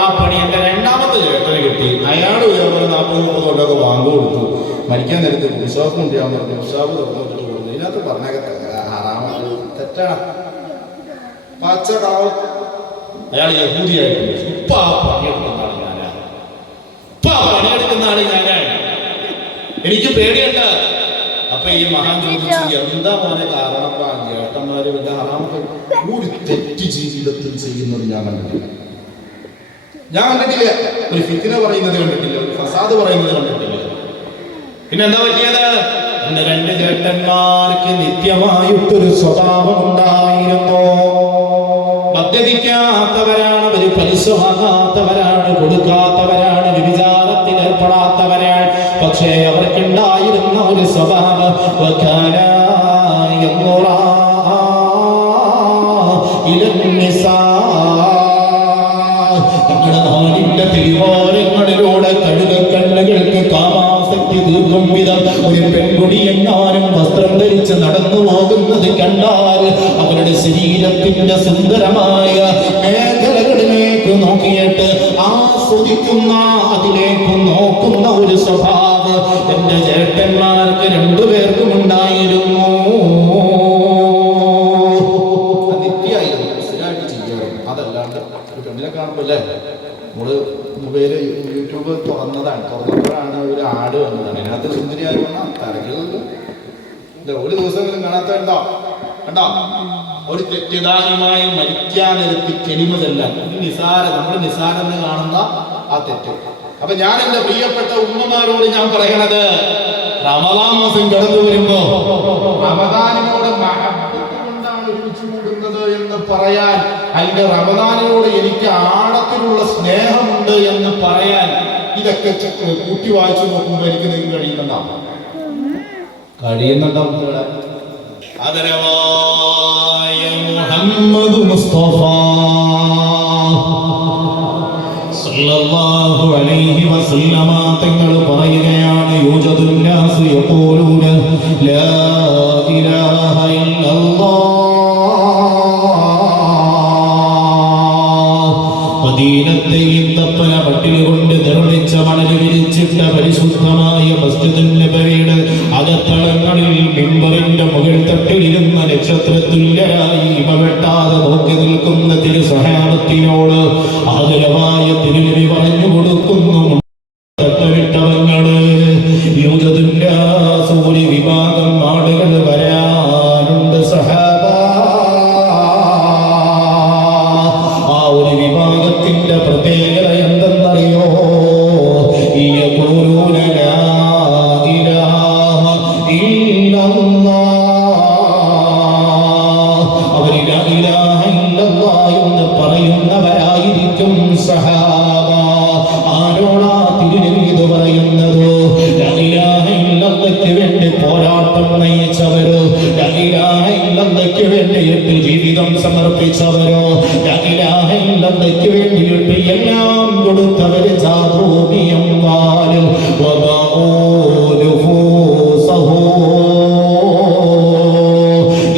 ആ പണി എന്റെ രണ്ടാമത്തെ ചേട്ടന് കിട്ടി. അയാൾ 40-30 കൊല്ലൊക്കെ വാങ്ങു കൊടുത്തു. മരിക്കാൻ നേരത്ത് ഉത്സവം കൊണ്ടുപോകാൻ പറഞ്ഞു. ഉത്സവം തുറന്നിട്ട് കൊടുത്തു. ഇതിനകത്ത് പറഞ്ഞൊക്കെ തെറ്റാണ്, പച്ച കാവ്. അയാൾ യഹൂദിയായിട്ട് ഇപ്പൊ ആ പണിയെടുക്കുന്ന ആള് ഞാനാണ്. എനിക്ക് പേടിയുണ്ട്. അപ്പൊ ഈ മഹാൻ ചോദിച്ചു, എന്താ മോനെ കാരണം? ചേട്ടന്മാര് വല്ല ഹറാമൊക്കെ ഒരു തെറ്റ് ജീവിതത്തിൽ ചെയ്യുന്നത് ഞാൻ കണ്ടിട്ടില്ല. ഒരു ഫിത്ന പറയുന്നത് കണ്ടിട്ടില്ല, ഒരു ഫസാദ് പറയുന്നത് കണ്ടിട്ടില്ല. പിന്നെ എന്താ പറ്റിയത്? എന്റെ 2 ചേട്ടന്മാർക്ക് നിത്യമായിട്ടൊരു സ്വഭാവം ഉണ്ടായിരുന്നു. മദ്യപിക്കാത്തവരാണ്, അവര് പലിശ വാങ്ങാത്തവരാണ്, കൊടുക്കാത്തവരാണ്, വ്യഭിചാരത്തിൽ ഏർപ്പെടാത്തവരാണ്. പക്ഷേ അവർക്കുണ്ടായിരുന്ന ഒരു സ്വഭാവം നാടിന്റെ തിരുവാരങ്ങളിലൂടെ കഴുകക്കണ്ണുകൾക്ക് കാമാസക്തി തീർക്കും വിധം ഒരു പെൺകുടി എങ്ങാനും വസ്ത്രം ധരിച്ച് നടന്നു പോകുന്നത് കണ്ടാൽ അവരുടെ ശരീരത്തിന്റെ സുന്ദരമായ മേഖലകളിലേക്ക് നോക്കിയിട്ട് ആസ്വദിക്കുന്ന, അതിലേക്ക് നോക്കുന്ന ഒരു സ്വഭാവം എന്റെ ചേട്ടന്മാർക്ക് 2 പേർക്കും ഉണ്ടായിരുന്നു. നിത്യായിരുന്നു, സ്ഥിരമായിട്ട് ചെയ്യാറുണ്ട്. അതല്ലാണ്ട് ഒരു പെണ്ണിനെ കാണുമ്പോല്ലേ, നമ്മള് മൊബൈല് യൂട്യൂബ് തുറന്നപ്പോഴാണ് ഒരു ആഡ് വന്നതാണ്. അതിനകത്ത് സുന്ദരിയായി വന്നാൽ തരകില്ല. ഒരു ദിവസമെങ്കിലും കാണാത്ത ഉണ്ടോ? ഒരു തെറ്റിദ്ധാരണമായി മരിക്കാനെടുത്ത് കെളിമതല്ല നമ്മുടെ നിസാരെന്ന് കാണുന്ന ആ തെറ്റ്. അപ്പൊ ഞാൻ എന്റെ പ്രിയപ്പെട്ട ഉമ്മമാരോട് ഞാൻ പറയണത്, റമദാൻ മാസം കടന്നു വരുമ്പോ റമദാനിനോട് മഹബ്ബത്ത് കൊണ്ടാണ് രുചി കൂടുന്നത് എന്ന് പറയാൻ, അതിന്റെ റമദാനിനോട് എനിക്ക് ആഴത്തിലുള്ള സ്നേഹമുണ്ട് എന്ന് പറയാൻ, ഇതൊക്കെ കൂട്ടി വായിച്ചു നോക്കുമ്പോ എനിക്ക് നിങ്ങൾക്ക് കഴിയുന്നുണ്ടോ? ആദരവായ മുഹമ്മദ് മുസ്തഫ സല്ലല്ലാഹു അലൈഹി വസല്ലമ തങ്ങൾ പറയുകയാണ്, യൂജദുൻ നാസ് യഖൂലൂന ലാ ഇലാഹ ഇല്ലല്ലാഹ് മദീനത്തെ ഈന്തപ്പന പട്ടിക കൊണ്ട് നിർമ്മിച്ച മണൽ വിരിച്ചിട്ട പരിശുദ്ധമായ മസ്ജിദുൻ നബവിയുടെ അകത്തളങ്ങളിൽ മിമ്പറിന്റെ മുകൾ തട്ടിലിരുന്ന നക്ഷത്രതുല്യരായി ഇമവെട്ടാതെ നോക്കി നിൽക്കുന്ന തിരു സഹാബത്തിനോട് ആദരവായ തിരുനബി പറഞ്ഞു കൊടുക്കുന്നു, തട്ടവിട്ടവങ്ങള് യൂദുല്ലാസൂരി വിഭാഗം ആളുകൾ വരാനുണ്ട് സഹാബ. ആ ഒരു വിഭാഗത്തിന്റെ പ്രത്യേകത എന്തെന്നറിയോ? യഖൂലൂന ലാ ഇലാഹ ഇല്ലല്ലാഹ്. അവർ ലാ ഇലാഹ ഇല്ലല്ലാഹ് എന്ന് പറയുന്നവരായിരിക്കും സഹാബ. ആരോടാ തിരുനബി ഇത് പറയുന്നത്? ലാ ഇലാഹ ഇല്ലല്ലാഹ്ക്ക് വേണ്ടി പോരാട്ടം നയിച്ചവരോ, ലാ ഇലാഹ ഇല്ലല്ലാഹ്ക്ക് വേണ്ടിയിട്ട് ജീവിതം സമർപ്പിച്ചവരോ, ലാ ഇലാഹ ഇല്ലല്ലാഹ്ക്ക് വേണ്ടിയിട്ട് എല്ലാം കൊടുത്തവര് ജാതൂബിയം വാലും വബഊലുഫൂസഹു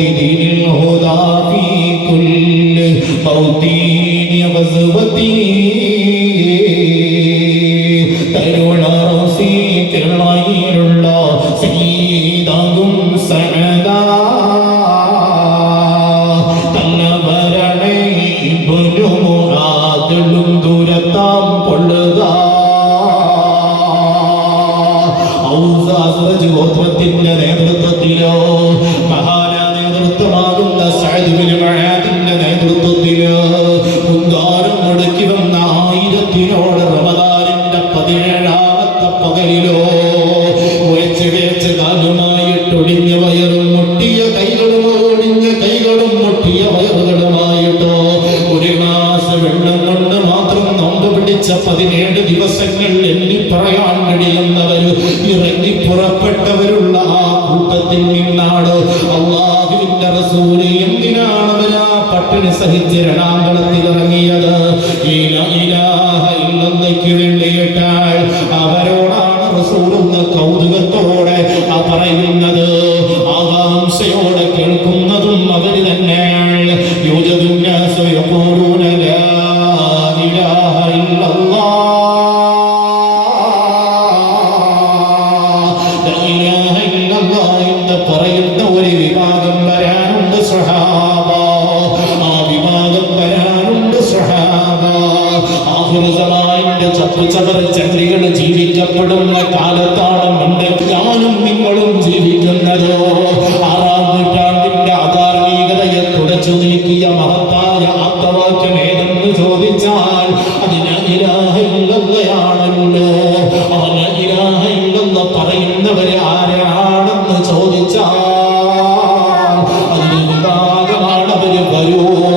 ഇദിനിൽ ഹുദാ ഫീ കുല്ലി മൗതീനി വസ്വതി തരുണറസി തിളയിലുള്ള സീദാകും സഅദാ തന്നവരണേ ഇബ്നു മുആദും ദൂരത്താം പൊള്ളുക. ഔസാസുറജ് ഗോത്രത്തിന്റെ നേതൃത്വത്തിലോ മഹാനാ നേതൃത്വമാകുന്ന സഅദ് ഇബ്നു മുആദിന്റെ നേതൃത്വത്തിലോ മുൻകാലം മുടക്കി വന്ന ആയിരത്തിനോട് റമദാനിന്റെ 17ാമത്തെ പകലിലോ വെച്ച് കാലുമായിട്ടൊടിഞ്ഞ വയറും മുട്ടിയ കൈകളും ഒടിഞ്ഞ കൈകളും മുട്ടിയ വയറുകളുമായിട്ടോ ഒരു ഗ്ലാസ് വെള്ളം കൊണ്ട് മാത്രം നോമ്പ് പിടിച്ച 17 ദിവസങ്ങൾ എണ്ണി പറയാൻ കഴിയുന്നവര് ഇറങ്ങി പുറപ്പെട്ടവരുള്ള ആ കൂട്ടത്തിൽ നിന്നാണ് അല്ലാഹുവിന്റെ റസൂല് എന്തിനാണ് അവരാ പട്ടിണി സഹിച്ച് രണാങ്കണത്തിൽ ഇറങ്ങിയത്? ലാ ഇലാഹ ഇല്ലല്ലാഹ്ക്ക് വേണ്ടിയിട്ടാൽ അവരോടാണ് റസൂലുള്ള കൗതുകത്തോടെ പറയുന്നത്, ആകാംക്ഷയോടെ കേൾക്കുന്നതും അവര് തന്നെയാണ്. യൂജദുന്നാസു യഖൂലൂന ലാ ഇലാഹ ഇല്ലല്ലാഹ്. ലാ ഇലാഹ ഇല്ലല്ലാഹ് എന്ന് പറയുന്ന ഒരു വിഭാഗം വരാനുണ്ട് സ്വഹാബ. ആ വിഭാഗം വരാനുണ്ട് സ്വഹാബ. ആഖിറുസമാനിന്റെ ചപ്പുചവർ ചന്ദ്രികൾ ജീവിക്കപ്പെടുന്ന കാലത്താണ് ഞാനും നിങ്ങളും ജീവിക്കുന്നത്. 6ാം നൂറ്റാണ്ടിന്റെ അധാർമികതയെ തുടച്ചു നീക്കിയ മഹത്തായ ആപ്തവാക്യം ഏതെന്ന് ചോദിച്ചാൽ അത് ലാ ഇലാഹ ഇല്ലല്ലാഹയാണല്ലോ. ആ ലാ ഇലാഹ ഇല്ലല്ലാഹ് പറയുന്നവര് ആരാണെന്ന് ചോദിച്ചാൽ അതിന് വിഭാഗമാണ്. അവര് വരുമോ?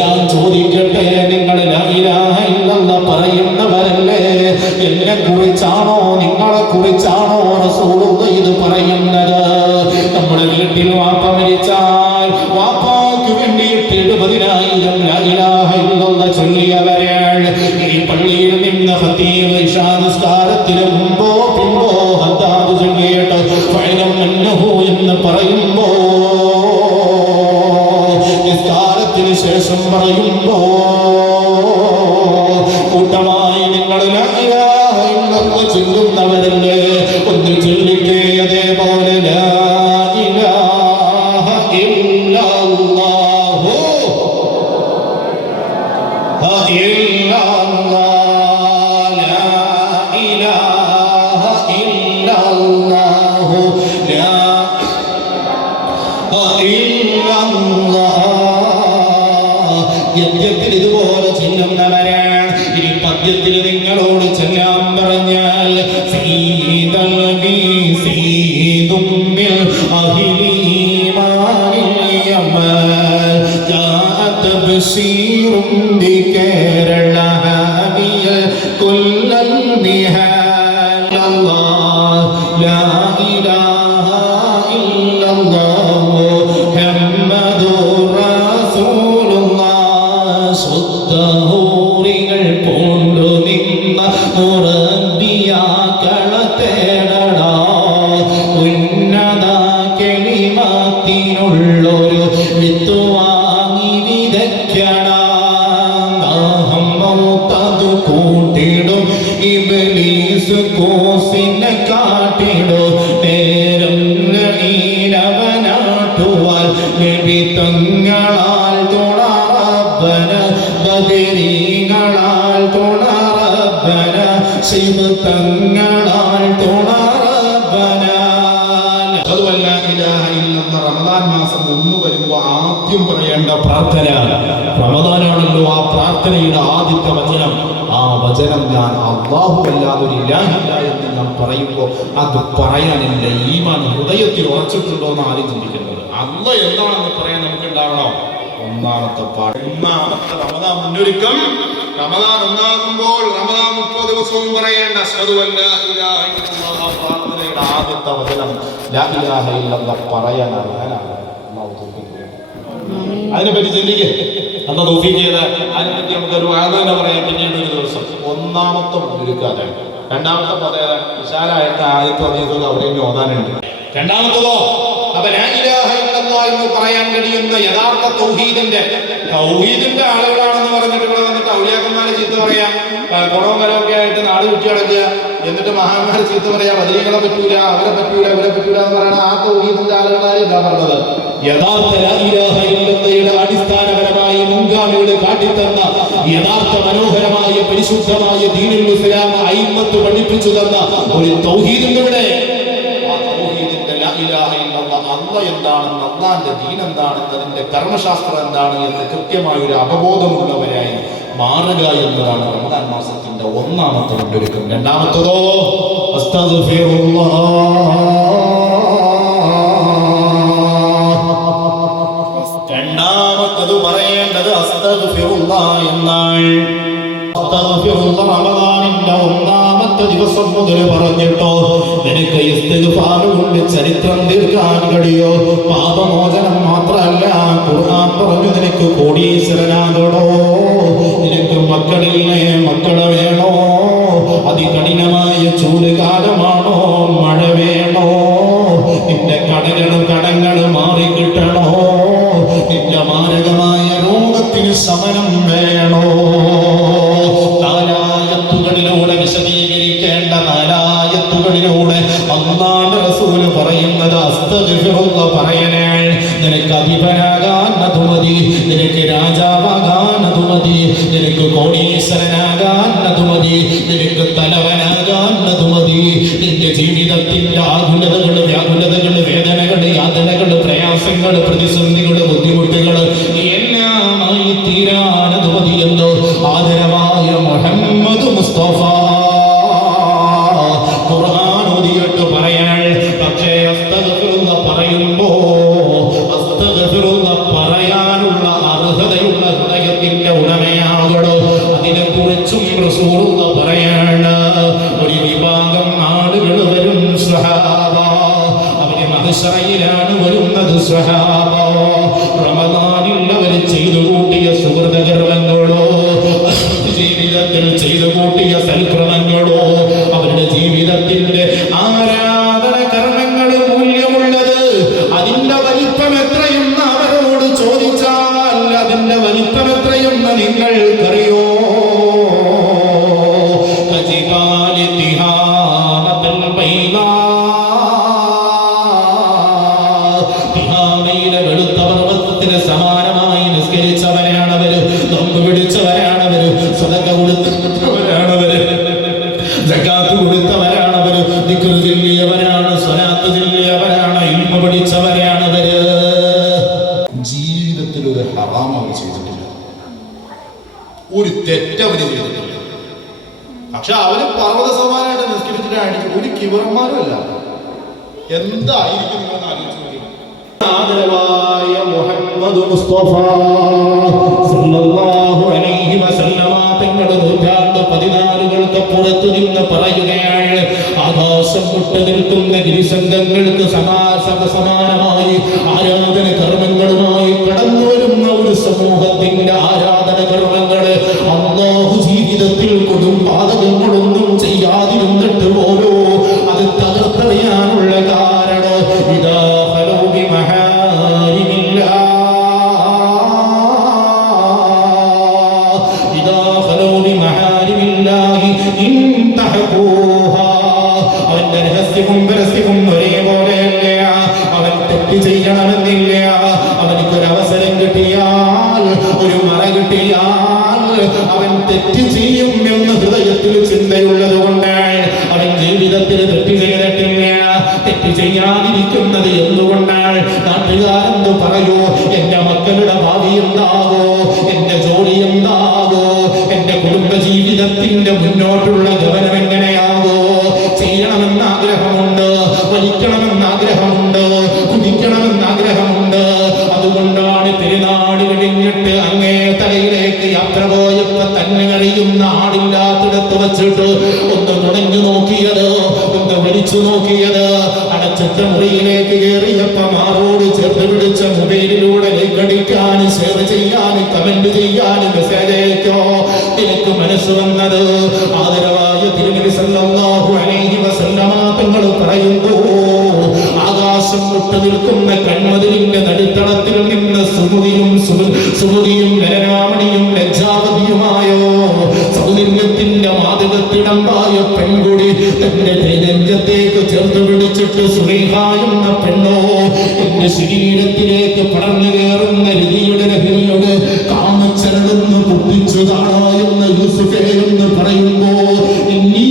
ഞാൻ ചോദിക്കട്ടെ, നിങ്ങൾ ലാ ഇലാഹ ഇല്ലല്ലാഹ് പറയുന്നവരല്ലേ? എന്നെ കുറിച്ചാണോ നിങ്ങളെ കുറിച്ചാണോ റസൂലുള്ളാഹി ഇത് പറയുന്നത്? നമ്മുടെ വീട്ടിൽ വാപ്പ മരിച്ചാൽ വാപ്പാക്ക് വേണ്ടിയിട്ട് 70,000 ലാ ഇലാഹ ഇല്ലല്ലാഹ് ചൊല്ലിയവരാണ്. ഈ പള്ളിയിൽ നിന്ന് ഖതീബ് ഇശാ നിസ്കാരത്തിന് മുമ്പോ പിമ്പോ ഹദ്ദാദ് ചൊല്ലിയിട്ട് ഫഅലം അന്നഹു എന്ന് പറയുമ്പോ നിസ്കാരത്തിന് ശേഷം പറയുമ്പോ കൂട്ടമായി നിങ്ങൾ ലാ ഇലാഹ ഇല്ലല്ലാഹ് ചൊല്ലുന്നവരല്ലേ? ഒന്ന് ചൊല്ലിക്കേ അതേപോലെ ലാ ഇലാഹ ഇല്ലല്ലാഹു ഇല്ലല്ലാഹ് ലാ ഇലാഹ ഇല്ലല്ലാഹു ലാ യജ്ഞത്തിൽ ഇതുപോലെ ചെല്ലുന്നവരാണ്. ഇനി പദ്യത്തിൽ നിങ്ങളോട് ചെല്ലാൻ പറഞ്ഞാൽ സീതൽ സീതും ബിൽ അഹ്ലി ഈമാനിൽ യമൽ ജാഅത് ബശീറും ബികേരള ഹാദിയ കുല്ലൽ നിഹാൽ അല്ലാഹ് ലാ ഇലാഹ ഇല്ലല്ലാഹ് മുഹമ്മദുർ റസൂലുള്ളാഹ്. ശുദ്ധ ഹൂറികൾ പൂണ്ടു ശൈഖ് തങ്ങളാൽ തുണറബനാൽ. അതുവല്ല ഇലാഹ ഇല്ലല്ലാഹ്. റമദാൻ മാസം ഒന്ന് വരുമ്പോൾ ആദ്യം പറയേണ്ട പ്രാർത്ഥന റമദാനാണല്ലോ. ആ പ്രാർത്ഥനയുടെ ആദ്യത്തെ വചനം, ആ വചനം ഞാൻ അല്ലാഹു അല്ലാതെ ഒരു ഇലാഹില്ല എന്ന് ഞാൻ പറയുമ്പോൾ അത് പറയാൻ എൻ്റെ ഈമാൻ ഹൃദയത്തിൽ ഉറച്ചിട്ടുണ്ടോ എന്ന് ആരും ചിന്തിക്കുന്നത്. അല്ലാഹ് എന്താണെന്ന് പറയാൻ നമുക്ക് ഉണ്ടാവണോ? ഒന്നാമത്തെ പാട്ട്, ഒന്നാമത്തെ റമദാൻ മുന്നൊരുക്കം. റമദാൻ ഒന്നാകുമ്പോൾ റമദാൻ 30 ദിവസവും പറയേണ്ട അശ്ഹദു അല്ലാ ഇലാഹ ഇല്ലല്ലാഹ് പ്രാർത്ഥനയുടെ ആദ്യത്തെ വചനം ലാ ഇലാഹ ഇല്ലല്ലാഹ് പറയാൻ അറിയാനാണ്. അതിനെപ്പറ്റി ചിന്തിക്കുക. അന്ന് തൗഫീഖ് ചെയ്ത് അതിനെപ്പറ്റി നമുക്കൊരു ആദാന പറയാം പിന്നീട് ഒരു ദിവസം. ഒന്നാമത്തെ മുന്നൊരുക്കാതെ. രണ്ടാമത്തെ പതേത വിശാലായിട്ട് ആദ്യത്തെ അതീതം അവരെയും ഓതാനുണ്ട്. രണ്ടാമത്തതോ അപ്പൊ ലാ ഇലാഹ ഇല്ലല്ലാഹ് എന്ന് പറയാൻ കഴിയുന്ന യഥാർത്ഥ തൗഹീദിന്റെ ആളുകളാണെന്ന് പറഞ്ഞിട്ട് ഇവിടെ വന്നിട്ട് ഔലിയാക്കന്മാരെ ചീത്ത പറയാ, കുടവും കലമൊക്കെ ആയിട്ട് നാട് ചുറ്റി നടക്കുക, എന്നിട്ട് മഹാന്മാരെ ചീത്ത പറയാ, ബദരീകളെ പറ്റൂല, അവരെ പറ്റൂല, ഇവരെ പറ്റൂല എന്ന് പറയണ ആ തൗഹീദിന്റെ ആളുകളായി എന്താ പറഞ്ഞത്? യഥാർത്ഥ ലാ ഇലാഹ ഇല്ലല്ലാഹയുടെ അടിസ്ഥാനപരമായി മുൻഗാമിയുടെ കാട്ടിത്തന്ന യഥാർത്ഥ മനോഹരമായ പരിശുദ്ധമായ ദീനുൽ ഇസ്ലാം അയിമ്മത്ത് പഠിപ്പിച്ചു തന്ന ഒരു തൗഹീദിന്റെ ഇവിടെ അല്ലാഹ് എന്താണെന്ന്, അല്ലാഹുവിന്റെ ദീൻ എന്താണെന്ന്, അതിന്റെ കർമ്മശാസ്ത്രം എന്താണ് എന്ന് കൃത്യമായ ഒരു അവബോധമുള്ളവരായി മാറുക എന്നതാണ് റമദാൻ മാസത്തിന്റെ ഒന്നാമത്തെ മുന്നൊരുക്കം. രണ്ടാമത്തതോ അസ്തഗ്ഫിറുല്ലാഹ്. രണ്ടാമത്തത് പറയേണ്ടത് അസ്തഗ്ഫിറുല്ലാഹ് എന്നാണ്. റമദാനിന്റെ ഒന്നാമത്തെ ദിവസം മുതൽ പറഞ്ഞിട്ടോ നിനക്ക് ഇസ്തിഗ്ഫാർ കൊണ്ട് ചരിത്രം തീർക്കാൻ കഴിയോ? പാപമോചനം മാത്രമല്ല, ഖുർആൻ പറഞ്ഞു നിനക്ക് കോടീശ്വരനാകണോ? നിനക്ക് മക്കളില്ലേ? മക്കളെ വേണോ? അതികഠിനമായ ചൂട് കാലമാണോ? മഴ വേണോ? നിന്റെ കടങ്ങൾ മാറിക്കിട്ടണോ? നിന്റെ മാരകമായ രോഗത്തിന് ശമനം വേണോ? നാലായത്തുകളിലൂടെ വിശദീകരിക്കേണ്ട നാലായത്തുകളിലൂടെ അല്ലാഹുവിന്റെ റസൂൽ പറയുന്നത് അസ്തഗ്ഫിറുല്ലാഹ് പറയണേ. നിനക്ക് അധിപനാകാൻ അത് മതി, നിനക്ക് രാജാവാകാൻ അത് മതി, നിനക്ക് കോടീശ്വരനാകാൻ അത് മതി, നിനക്ക് തലവനാകാൻ അത് മതി. നിന്റെ ജീവിതത്തിന്റെ ആകുലതകൾ, വ്യാകുലതകൾ, വേദനകൾ, യാതനകൾ, പ്രയാസങ്ങൾ, പ്രതിസന്ധികൾ, ബുദ്ധിമുട്ടുകൾ എല്ലാമായി തീരാനത് മതിയെന്നോ ആദരവായ മുഹമ്മദ് മുസ്തഫ ഖുർആൻ ഓതിയിട്ട് പറയാൻ. പക്ഷേ അസ്തഗ്ഫിറുല്ലാഹ് പറയുമ്പോ അസ്തഗ്ഫിറുല്ലാഹ് പറയാനുള്ള അർഹതയുള്ള ഹൃദയത്തിന്റെ ഉടമയാകണോ? അതിനെക്കുറിച്ചും റസൂലുള്ളാഹ് പറയാണ്. ഒരു വിഭാഗം ആളുകൾ വരും സ്വഹാബ, അവര് മഹ്ശറയിലാണ് വരുന്നത് സ്വഹാബ. റമദാനിൽ അവർ ചെയ്തു കൂട്ടിയ സുഹൃതകർമ്മങ്ങളോ, ജീവിതത്തിൽ ചെയ്തു കൂട്ടിയ സൽക്രമങ്ങളോ, അവരുടെ ജീവിതത്തിന്റെ ആരാധന കർമ്മങ്ങൾ മൂല്യമുള്ളത് അതിന്റെ വലിപ്പം എത്രയെന്ന് അവരോട് ചോദിച്ചാൽ അതിന്റെ വലിപ്പം എത്രയെന്ന് നിങ്ങൾക്കറിയോ? വെളുത്ത പർവ്വതത്തിന് സമാനമായി നിസ്കരിച്ചവരാണവര്, നോമ്പ് പിടിച്ചവരാണവര്, സദഖ കൊടുത്തവരാണവര്, സകാത്ത് കൊടുത്തവരാണവര്, ദിക്ർ ചൊല്ലിയവരാണ്, സ്വലാത്ത് ചൊല്ലിയവരാണ്, ഇൽമ പഠിച്ചവരാണവര്. ജീവിതത്തിൽ ഒരു ഹറാം അവർ ചെയ്തിട്ടില്ല, ഒരു തെറ്റവര് ചെയ്തിട്ടില്ല. പക്ഷെ അവര് പർവ്വത സമാനമായിട്ട് നിസ്കരിച്ചിട്ട് ഒരു കിബറന്മാരുമല്ല. എന്തായിരിക്കും നിങ്ങളെന്ന് ആലോചിച്ചു? ആദരവായ മുഹമ്മദ് മുസ്തഫ സല്ലല്ലാഹു അലൈഹി വസല്ലമ തങ്ങളുടെ 14 പുറത്തു നിന്ന് പറയുകയാണ്, ആകാശം വിട്ട് നിൽക്കുന്ന ഗിരിശൃംഗങ്ങൾക്ക് സമാനമായി ആരാധന കർമ്മങ്ങളുമായി കടന്നു വരുന്ന ഒരു സമൂഹത്തിന്റെ ആരാധന കർമ്മങ്ങള് അല്ലാഹു ജീവിതത്തിൽ കൊടും പാതകങ്ങളൊന്നും ചെയ്യാതിരുന്നിട്ട് പോലോ അത് തകർത്തെറിയാനുള്ള കാരണം ഇതാ അവന്റെ രഹസ്യവും പരസ്യവും ഒരേപോലെയല്ല. അവൻ തെറ്റ് ചെയ്യണമെന്നില്ല. അവനിക്കൊരവസരം കിട്ടിയാൽ, ഒരു മറ കിട്ടിയാൽ അവൻ തെറ്റ് ചെയ്യും എന്ന് ഹൃദയത്തിൽ ചിന്തയുള്ളത് കൊണ്ട് ജീവിതത്തിൽ തെറ്റ് ചെയ്തിട്ടില്ല. തെറ്റ് ചെയ്യാതിരിക്കുന്നത് എന്തുകൊണ്ടാണ്? നാട്ടുകാരെന്ത് പറയൂ? എന്റെ മക്കളുടെ ഭാവി എന്താവോ? എന്റെ ജോലി എന്താവോ? എന്റെ കുടുംബ ജീവിതത്തിന്റെ മുന്നോട്ടുള്ള ഗമനം എങ്ങനെയാവോ? ചെയ്യണമെന്ന് ആഗ്രഹമുണ്ട്, വലിക്കണമെന്ന് ആഗ്രഹമുണ്ട്, കുടിക്കണമെന്ന് ആഗ്രഹമുണ്ട്. അതുകൊണ്ടാണ് പെരുന്നാട് കഴിഞ്ഞിട്ട് അങ്ങേ തലയിലേക്ക് യാത്ര പോയപ്പോ തന്നെ അറിയുന്ന ആടില്ലാത്തിടത്ത് വച്ചിട്ട് ഒന്ന് നുണഞ്ഞു നോക്കിയത്, ഒന്ന് വലിച്ചു നോക്കിയത്. അടച്ചിട്ട മുറിയിലേക്ക് കയറിയപ്പോ മാറോട് ചേർത്ത് പിടിച്ച മൊബൈലിലൂടെ ലൈക്ക് അടിക്കാൻ, ഷെയർ ചെയ്യാൻ, കമന്റ് ചെയ്യാൻ, മെസ്സേജ് അയക്കോ നിനക്ക് മനസ്സ് വന്നത്? ആദരവായ തിരുനബി സല്ലല്ലാഹു അലൈഹി വസല്ലമ തങ്ങൾ പറയുന്നു, ആകാശം മുട്ട നിൽക്കുന്ന കൺമതിലിന്റെ നടുത്തളത്തിൽ നിന്ന് സുമുദിയും നരനാമണിയും ലജ്ജാവതിയുമായോ സൗന്ദര്യത്തിന്റെ മാതകത്തിടമ്പായ പെൺകുടി തന്റെ നെഞ്ചത്തേക്ക് ചേർത്ത് പിടിച്ചിട്ട് സുലൈഹ എന്ന പെണ്ണോ എന്റെ ശരീരത്തിലേക്ക് പടർന്നു കയറുന്ന രതിയുടെ ലഹരിയുടെ കാമച്ചരടെന്ന് പൊട്ടിച്ചു കാണായെന്ന് യൂസുഫേ എന്ന് പറയുമ്പോ ഇന്നീ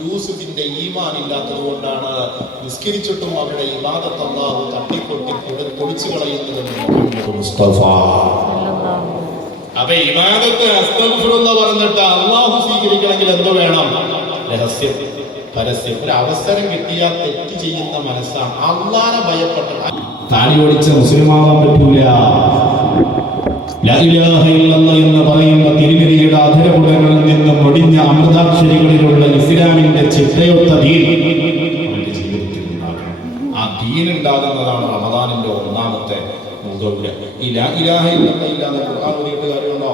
യൂസുഫിന്റെ ഈമാൻ ഇല്ലാത്തത് കൊണ്ടാണ് നിസ്കരിച്ചിട്ടും അവരുടെ ഇബാദത്ത് അല്ലാഹു തട്ടിക്കൊട്ടി പൊളിച്ചു കളയുന്നത് മുസ്തഫ. അപ്പൊ ഇബാദത്ത് അസ്തഗ്ഫിറുല്ലാഹ് പറഞ്ഞിട്ട് അല്ലാഹു സ്വീകരിക്കണമെങ്കിൽ എന്ത് വേണം? രഹസ്യം, പരസ്യം. ഒരു അവസരം കിട്ടിയാൽ തെറ്റ് ചെയ്യുന്ന മനസ്സാണ്. അല്ലാഹനെ ഭയപ്പെട്ട താലി ഓടിച്ച മുസ്ലിമാവാൻ പറ്റൂല. ലാ ഇലാഹ ഇല്ലല്ലാഹ് എന്ന് പറയുമ്പോൾ തിരുനബിയുടെ അധരപുടങ്ങളിൽ നിന്നും ഒടിഞ്ഞ അമൃതാക്ഷരികളിലുള്ള ഇസ്ലാമിന്റെ ചിട്ടയൊത്ത ദീൻ അവന്റെ ജീവിതത്തിൽ ഉണ്ടാകണം. ആ ദീൻ ഉണ്ടാകുന്നതാണ് റമദാനിന്റെ ഒന്നാമത്തെ മുഖവുര. ഈ ലാ ഇലാഹ ഇല്ലല്ലാഹ് ഇല്ലാതെ ഖുർആൻ ഓതിയിട്ട് കാര്യമുണ്ടോ?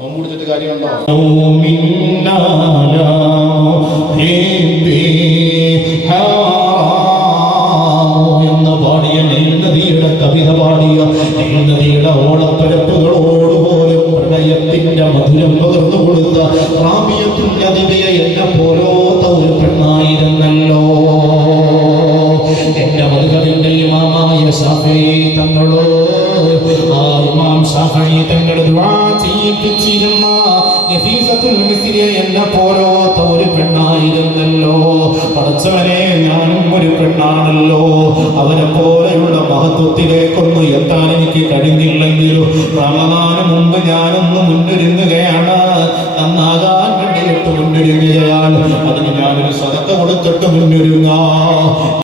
നോമ്പ് പിടിച്ചിട്ട് കാര്യമുണ്ടോ? എന്ന് പാടിയ നദിയുടെ കവിത പാടിയ നദിയുടെ ഓളപ്പരപ്പുകളോട് പോലും പ്രണയത്തിന്റെ മധുരം പകർന്നു കൊടുത്ത റാബിയത്തുൽ അദിബിയ എന്നെ പോലോത്ത ഒരു പെണ്ണായിരുന്നല്ലോ. എന്റെ മദ്ഹബിന്റെ ഇമാമായ ശാഫിഈ തങ്ങളോ, ആ ഇമാം ശാഫിഈ തങ്ങൾ ദുആ ചെയ്യിപ്പിച്ചിരുന്ന നഫീസത്തുൽ മിസ്രിയ എന്നെ പോലോത്ത ഒരു പെണ്ണായിരുന്നല്ലോ. പടച്ചവനെ, ഞാനും ഒരു പെണ്ണാണല്ലോ. അവനെ പോലെയുള്ള മഹത്വത്തിലേക്കൊന്നും എത്താൻ എനിക്ക് കഴിഞ്ഞില്ലെങ്കിലും റമദാന് മുമ്പ് ഞാനൊന്ന് മുന്നൊരുങ്ങുകയാണ്, നന്നാകാൻ വേണ്ടിയിട്ട് മുന്നൊരുങ്ങുകയാണ്. അതിന് ഞാനൊരു സദഖ കൊടുത്തിട്ട് മുന്നൊരുങ്ങാം.